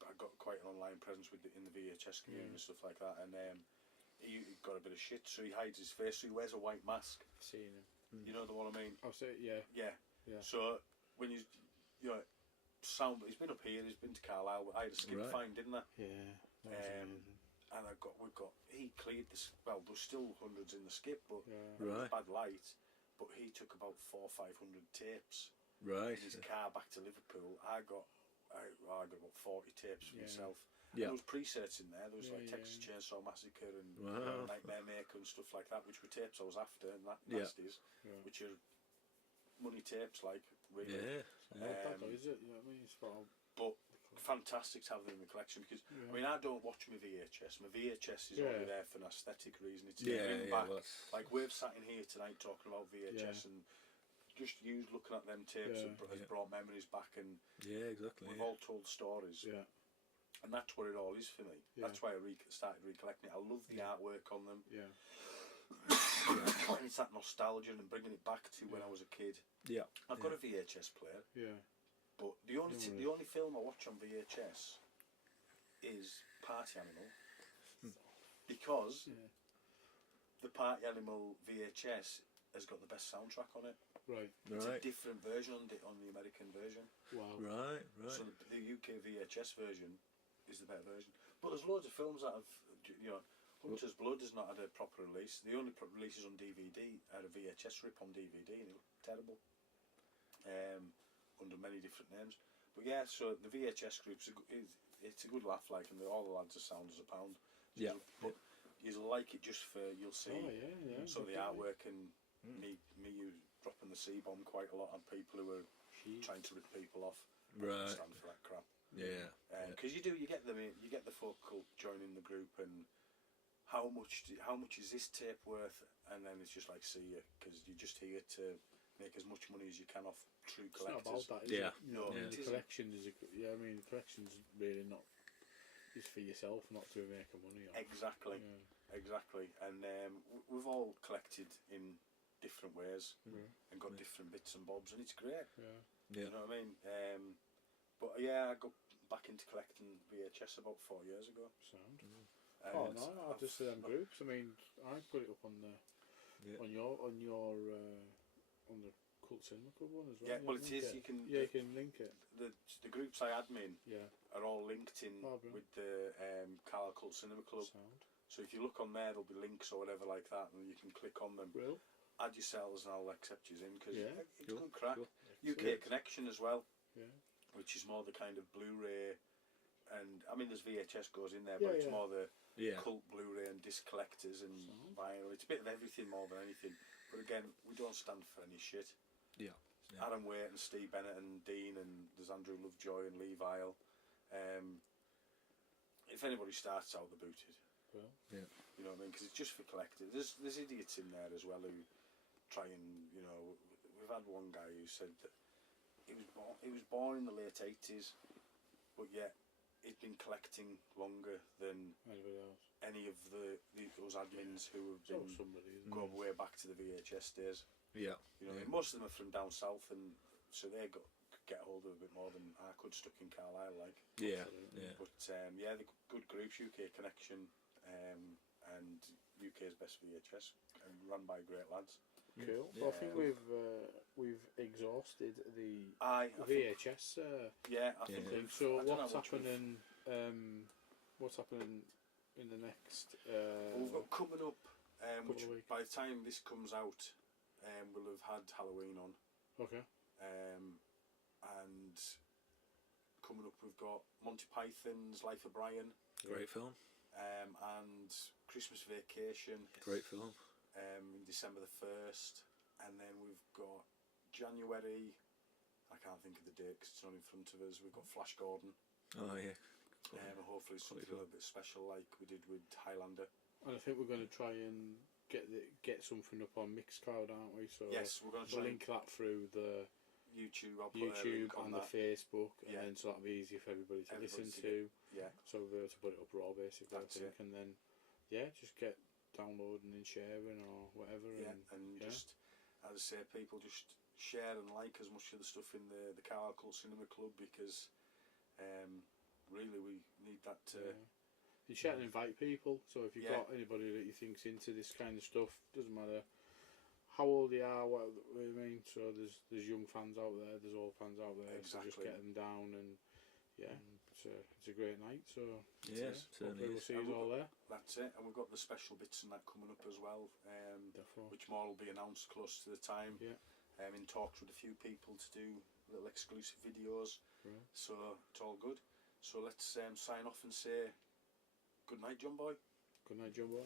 I got quite an online presence in the VHS community and stuff like that. And he got a bit of shit, so he hides his face. So he wears a white mask. I've seen him. You know the one I mean? I'll say, yeah. Yeah. Yeah. So when he's he's been up here. He's been to Carlisle. I had a skip find, didn't I? Yeah. That was amazing. and he cleared this. Well, there's still hundreds in the skip, but Yeah. it was Right. bad light. But he took about 400 or 500 tapes Right. in his car back to Liverpool. I got about 40 tapes for Yeah. myself. Yeah. And there was presets in there. There was Yeah, like Texas yeah. Chainsaw Massacre and Wow. Nightmare Maker and stuff like that, which were tapes I was after, and that Yeah. nasties, Yeah. which are money tapes, like really. Yeah. Not bad though, Um, is it? You know what I mean? It's about, But fantastic to have them in the collection because yeah. I mean I don't watch my VHS. My VHS is Yeah. only there for an aesthetic reason. It's Yeah. bring Yeah. back. Well, that's, Like we've sat in here tonight talking about VHS and just you looking at them tapes has brought memories back, and yeah. Exactly. we've Yeah. all told stories, Yeah. and that's what it all is for me. Yeah. That's why I started recollecting it. I love the artwork on them. Yeah. And it's that nostalgia and bringing it back to when I was a kid. Yeah. I've got a VHS player, Yeah. but the only film I watch on VHS is Party Animal, because Yeah. the Party Animal VHS has got the best soundtrack on it. Right. It's a Right. different version on the American version. Wow. Right. Right. So the UK VHS version is the better version. But there's loads of films that have, Hunter's Blood has not had a proper release. The only releases on DVD had a VHS rip on DVD, and it looked terrible. Under many different names. But yeah, so the VHS groups, it's a good laugh, like, and all the lads are sound as a pound. So Yeah. But you'll like it just for, you'll see Oh yeah. some of the artwork and me you dropping the C-bomb quite a lot on people who are trying to rip people off. I don't Right. stand for that crap. Yeah. Because you get them in, you get the folk cult joining the group, and how much is this tape worth? And then it's just like, see you, because you're just here to make as much money as you can off true It's not collectors. about that, is Yeah. it? You know, I mean, It the isn't. collection is I mean, the collection's really not. It's for yourself, not to make money off. Exactly, Yeah. exactly. And we've all collected in different ways and got different bits and bobs, and it's great. Yeah. Yeah. You know what I mean? But yeah, I got back into collecting VHS about 4 years ago. Sound. And Oh no, I've just them groups. I mean, I put it up on the Yeah. on your on the Cult Cinema Club one as well. Yeah, well, it link is. You can. Yeah, you can link it. The groups I admin Yeah. are all linked in Oh, brilliant. with the Carlisle Cult Cinema Club. Sound. So if you look on there, there'll be links or whatever like that, and you can click on them, Real. add yourselves, and I'll accept you in because Yeah. it's Cool, good crack. cool. UK Yeah. Connection as well, Yeah. which is more the kind of Blu-ray, and I mean there's VHS goes in there, but Yeah, it's yeah. more the Yeah. cult Blu-ray and disc collectors and Sound. vinyl. It's a bit of everything more than anything. But again, we don't stand for any shit. Yeah. Yeah. Adam Waite and Steve Bennett and Dean, and there's Andrew Lovejoy and Lee Vile. If anybody starts out, they're booted. Well. Yeah. You know what I mean? Because it's just for collectors. There's idiots in there as well who try and, you know, we've had one guy who said that he was born in the late 80s, but yet he'd been collecting longer than Anybody else? any of those admins who have So been somebody. Isn't going way back to the VHS days. Yeah. You know, what I Yeah. mean? Most of them are from down south, and so they could get hold of a bit more than I could stuck in Carlisle, like. Yeah. Absolutely. Yeah. But yeah, the good groups, UK Connection, and UK's best VHS, and run by great lads. Cool. Yeah. Well, I think we've exhausted the I think, VHS yeah, I think Yeah. we've. So I don't know what's how much happening? What's happening in the next? we've got coming up, couple which of weeks. by the time this comes out, we'll have had Halloween on, Okay. and coming up we've got Monty Python's Life of Brian, Great film. and Christmas Vacation. Great film. In December the 1st, and then we've got January, I can't think of the date because it's not in front of us, we've got Flash Gordon, Oh yeah. hopefully something a little bit special like we did with Highlander. And I think we're going to try and get something up on Mixcloud, aren't we? So Yes, we're going to we'll try link that through the YouTube, I'll put a YouTube link on and the that. Facebook, and Yeah. then so that'll be easy for everybody to Everybody listen to to. Yeah, So we'll be able to put it up raw, basically. That's I think, and then just get downloading and sharing or whatever. yeah, And and yeah. just, as I say, people just share and like as much of the stuff in the Carlisle Cult Cinema Club, because really we need that to... You should and invite people. So if you've Yeah. got anybody that you think's into this kind of stuff, doesn't matter how old they are, what I mean. So there's young fans out there, there's old fans out there. So just Exactly. get them down and it's a great night. So Yeah, certainly hopefully we'll is. see you all there. That's it, and we've got the special bits and that coming up as well, Definitely. which more will be announced close to the time. Yeah. In talks with a few people to do little exclusive videos, Right. so it's all good. So let's sign off and say good night, John Boy. Good night, John Boy.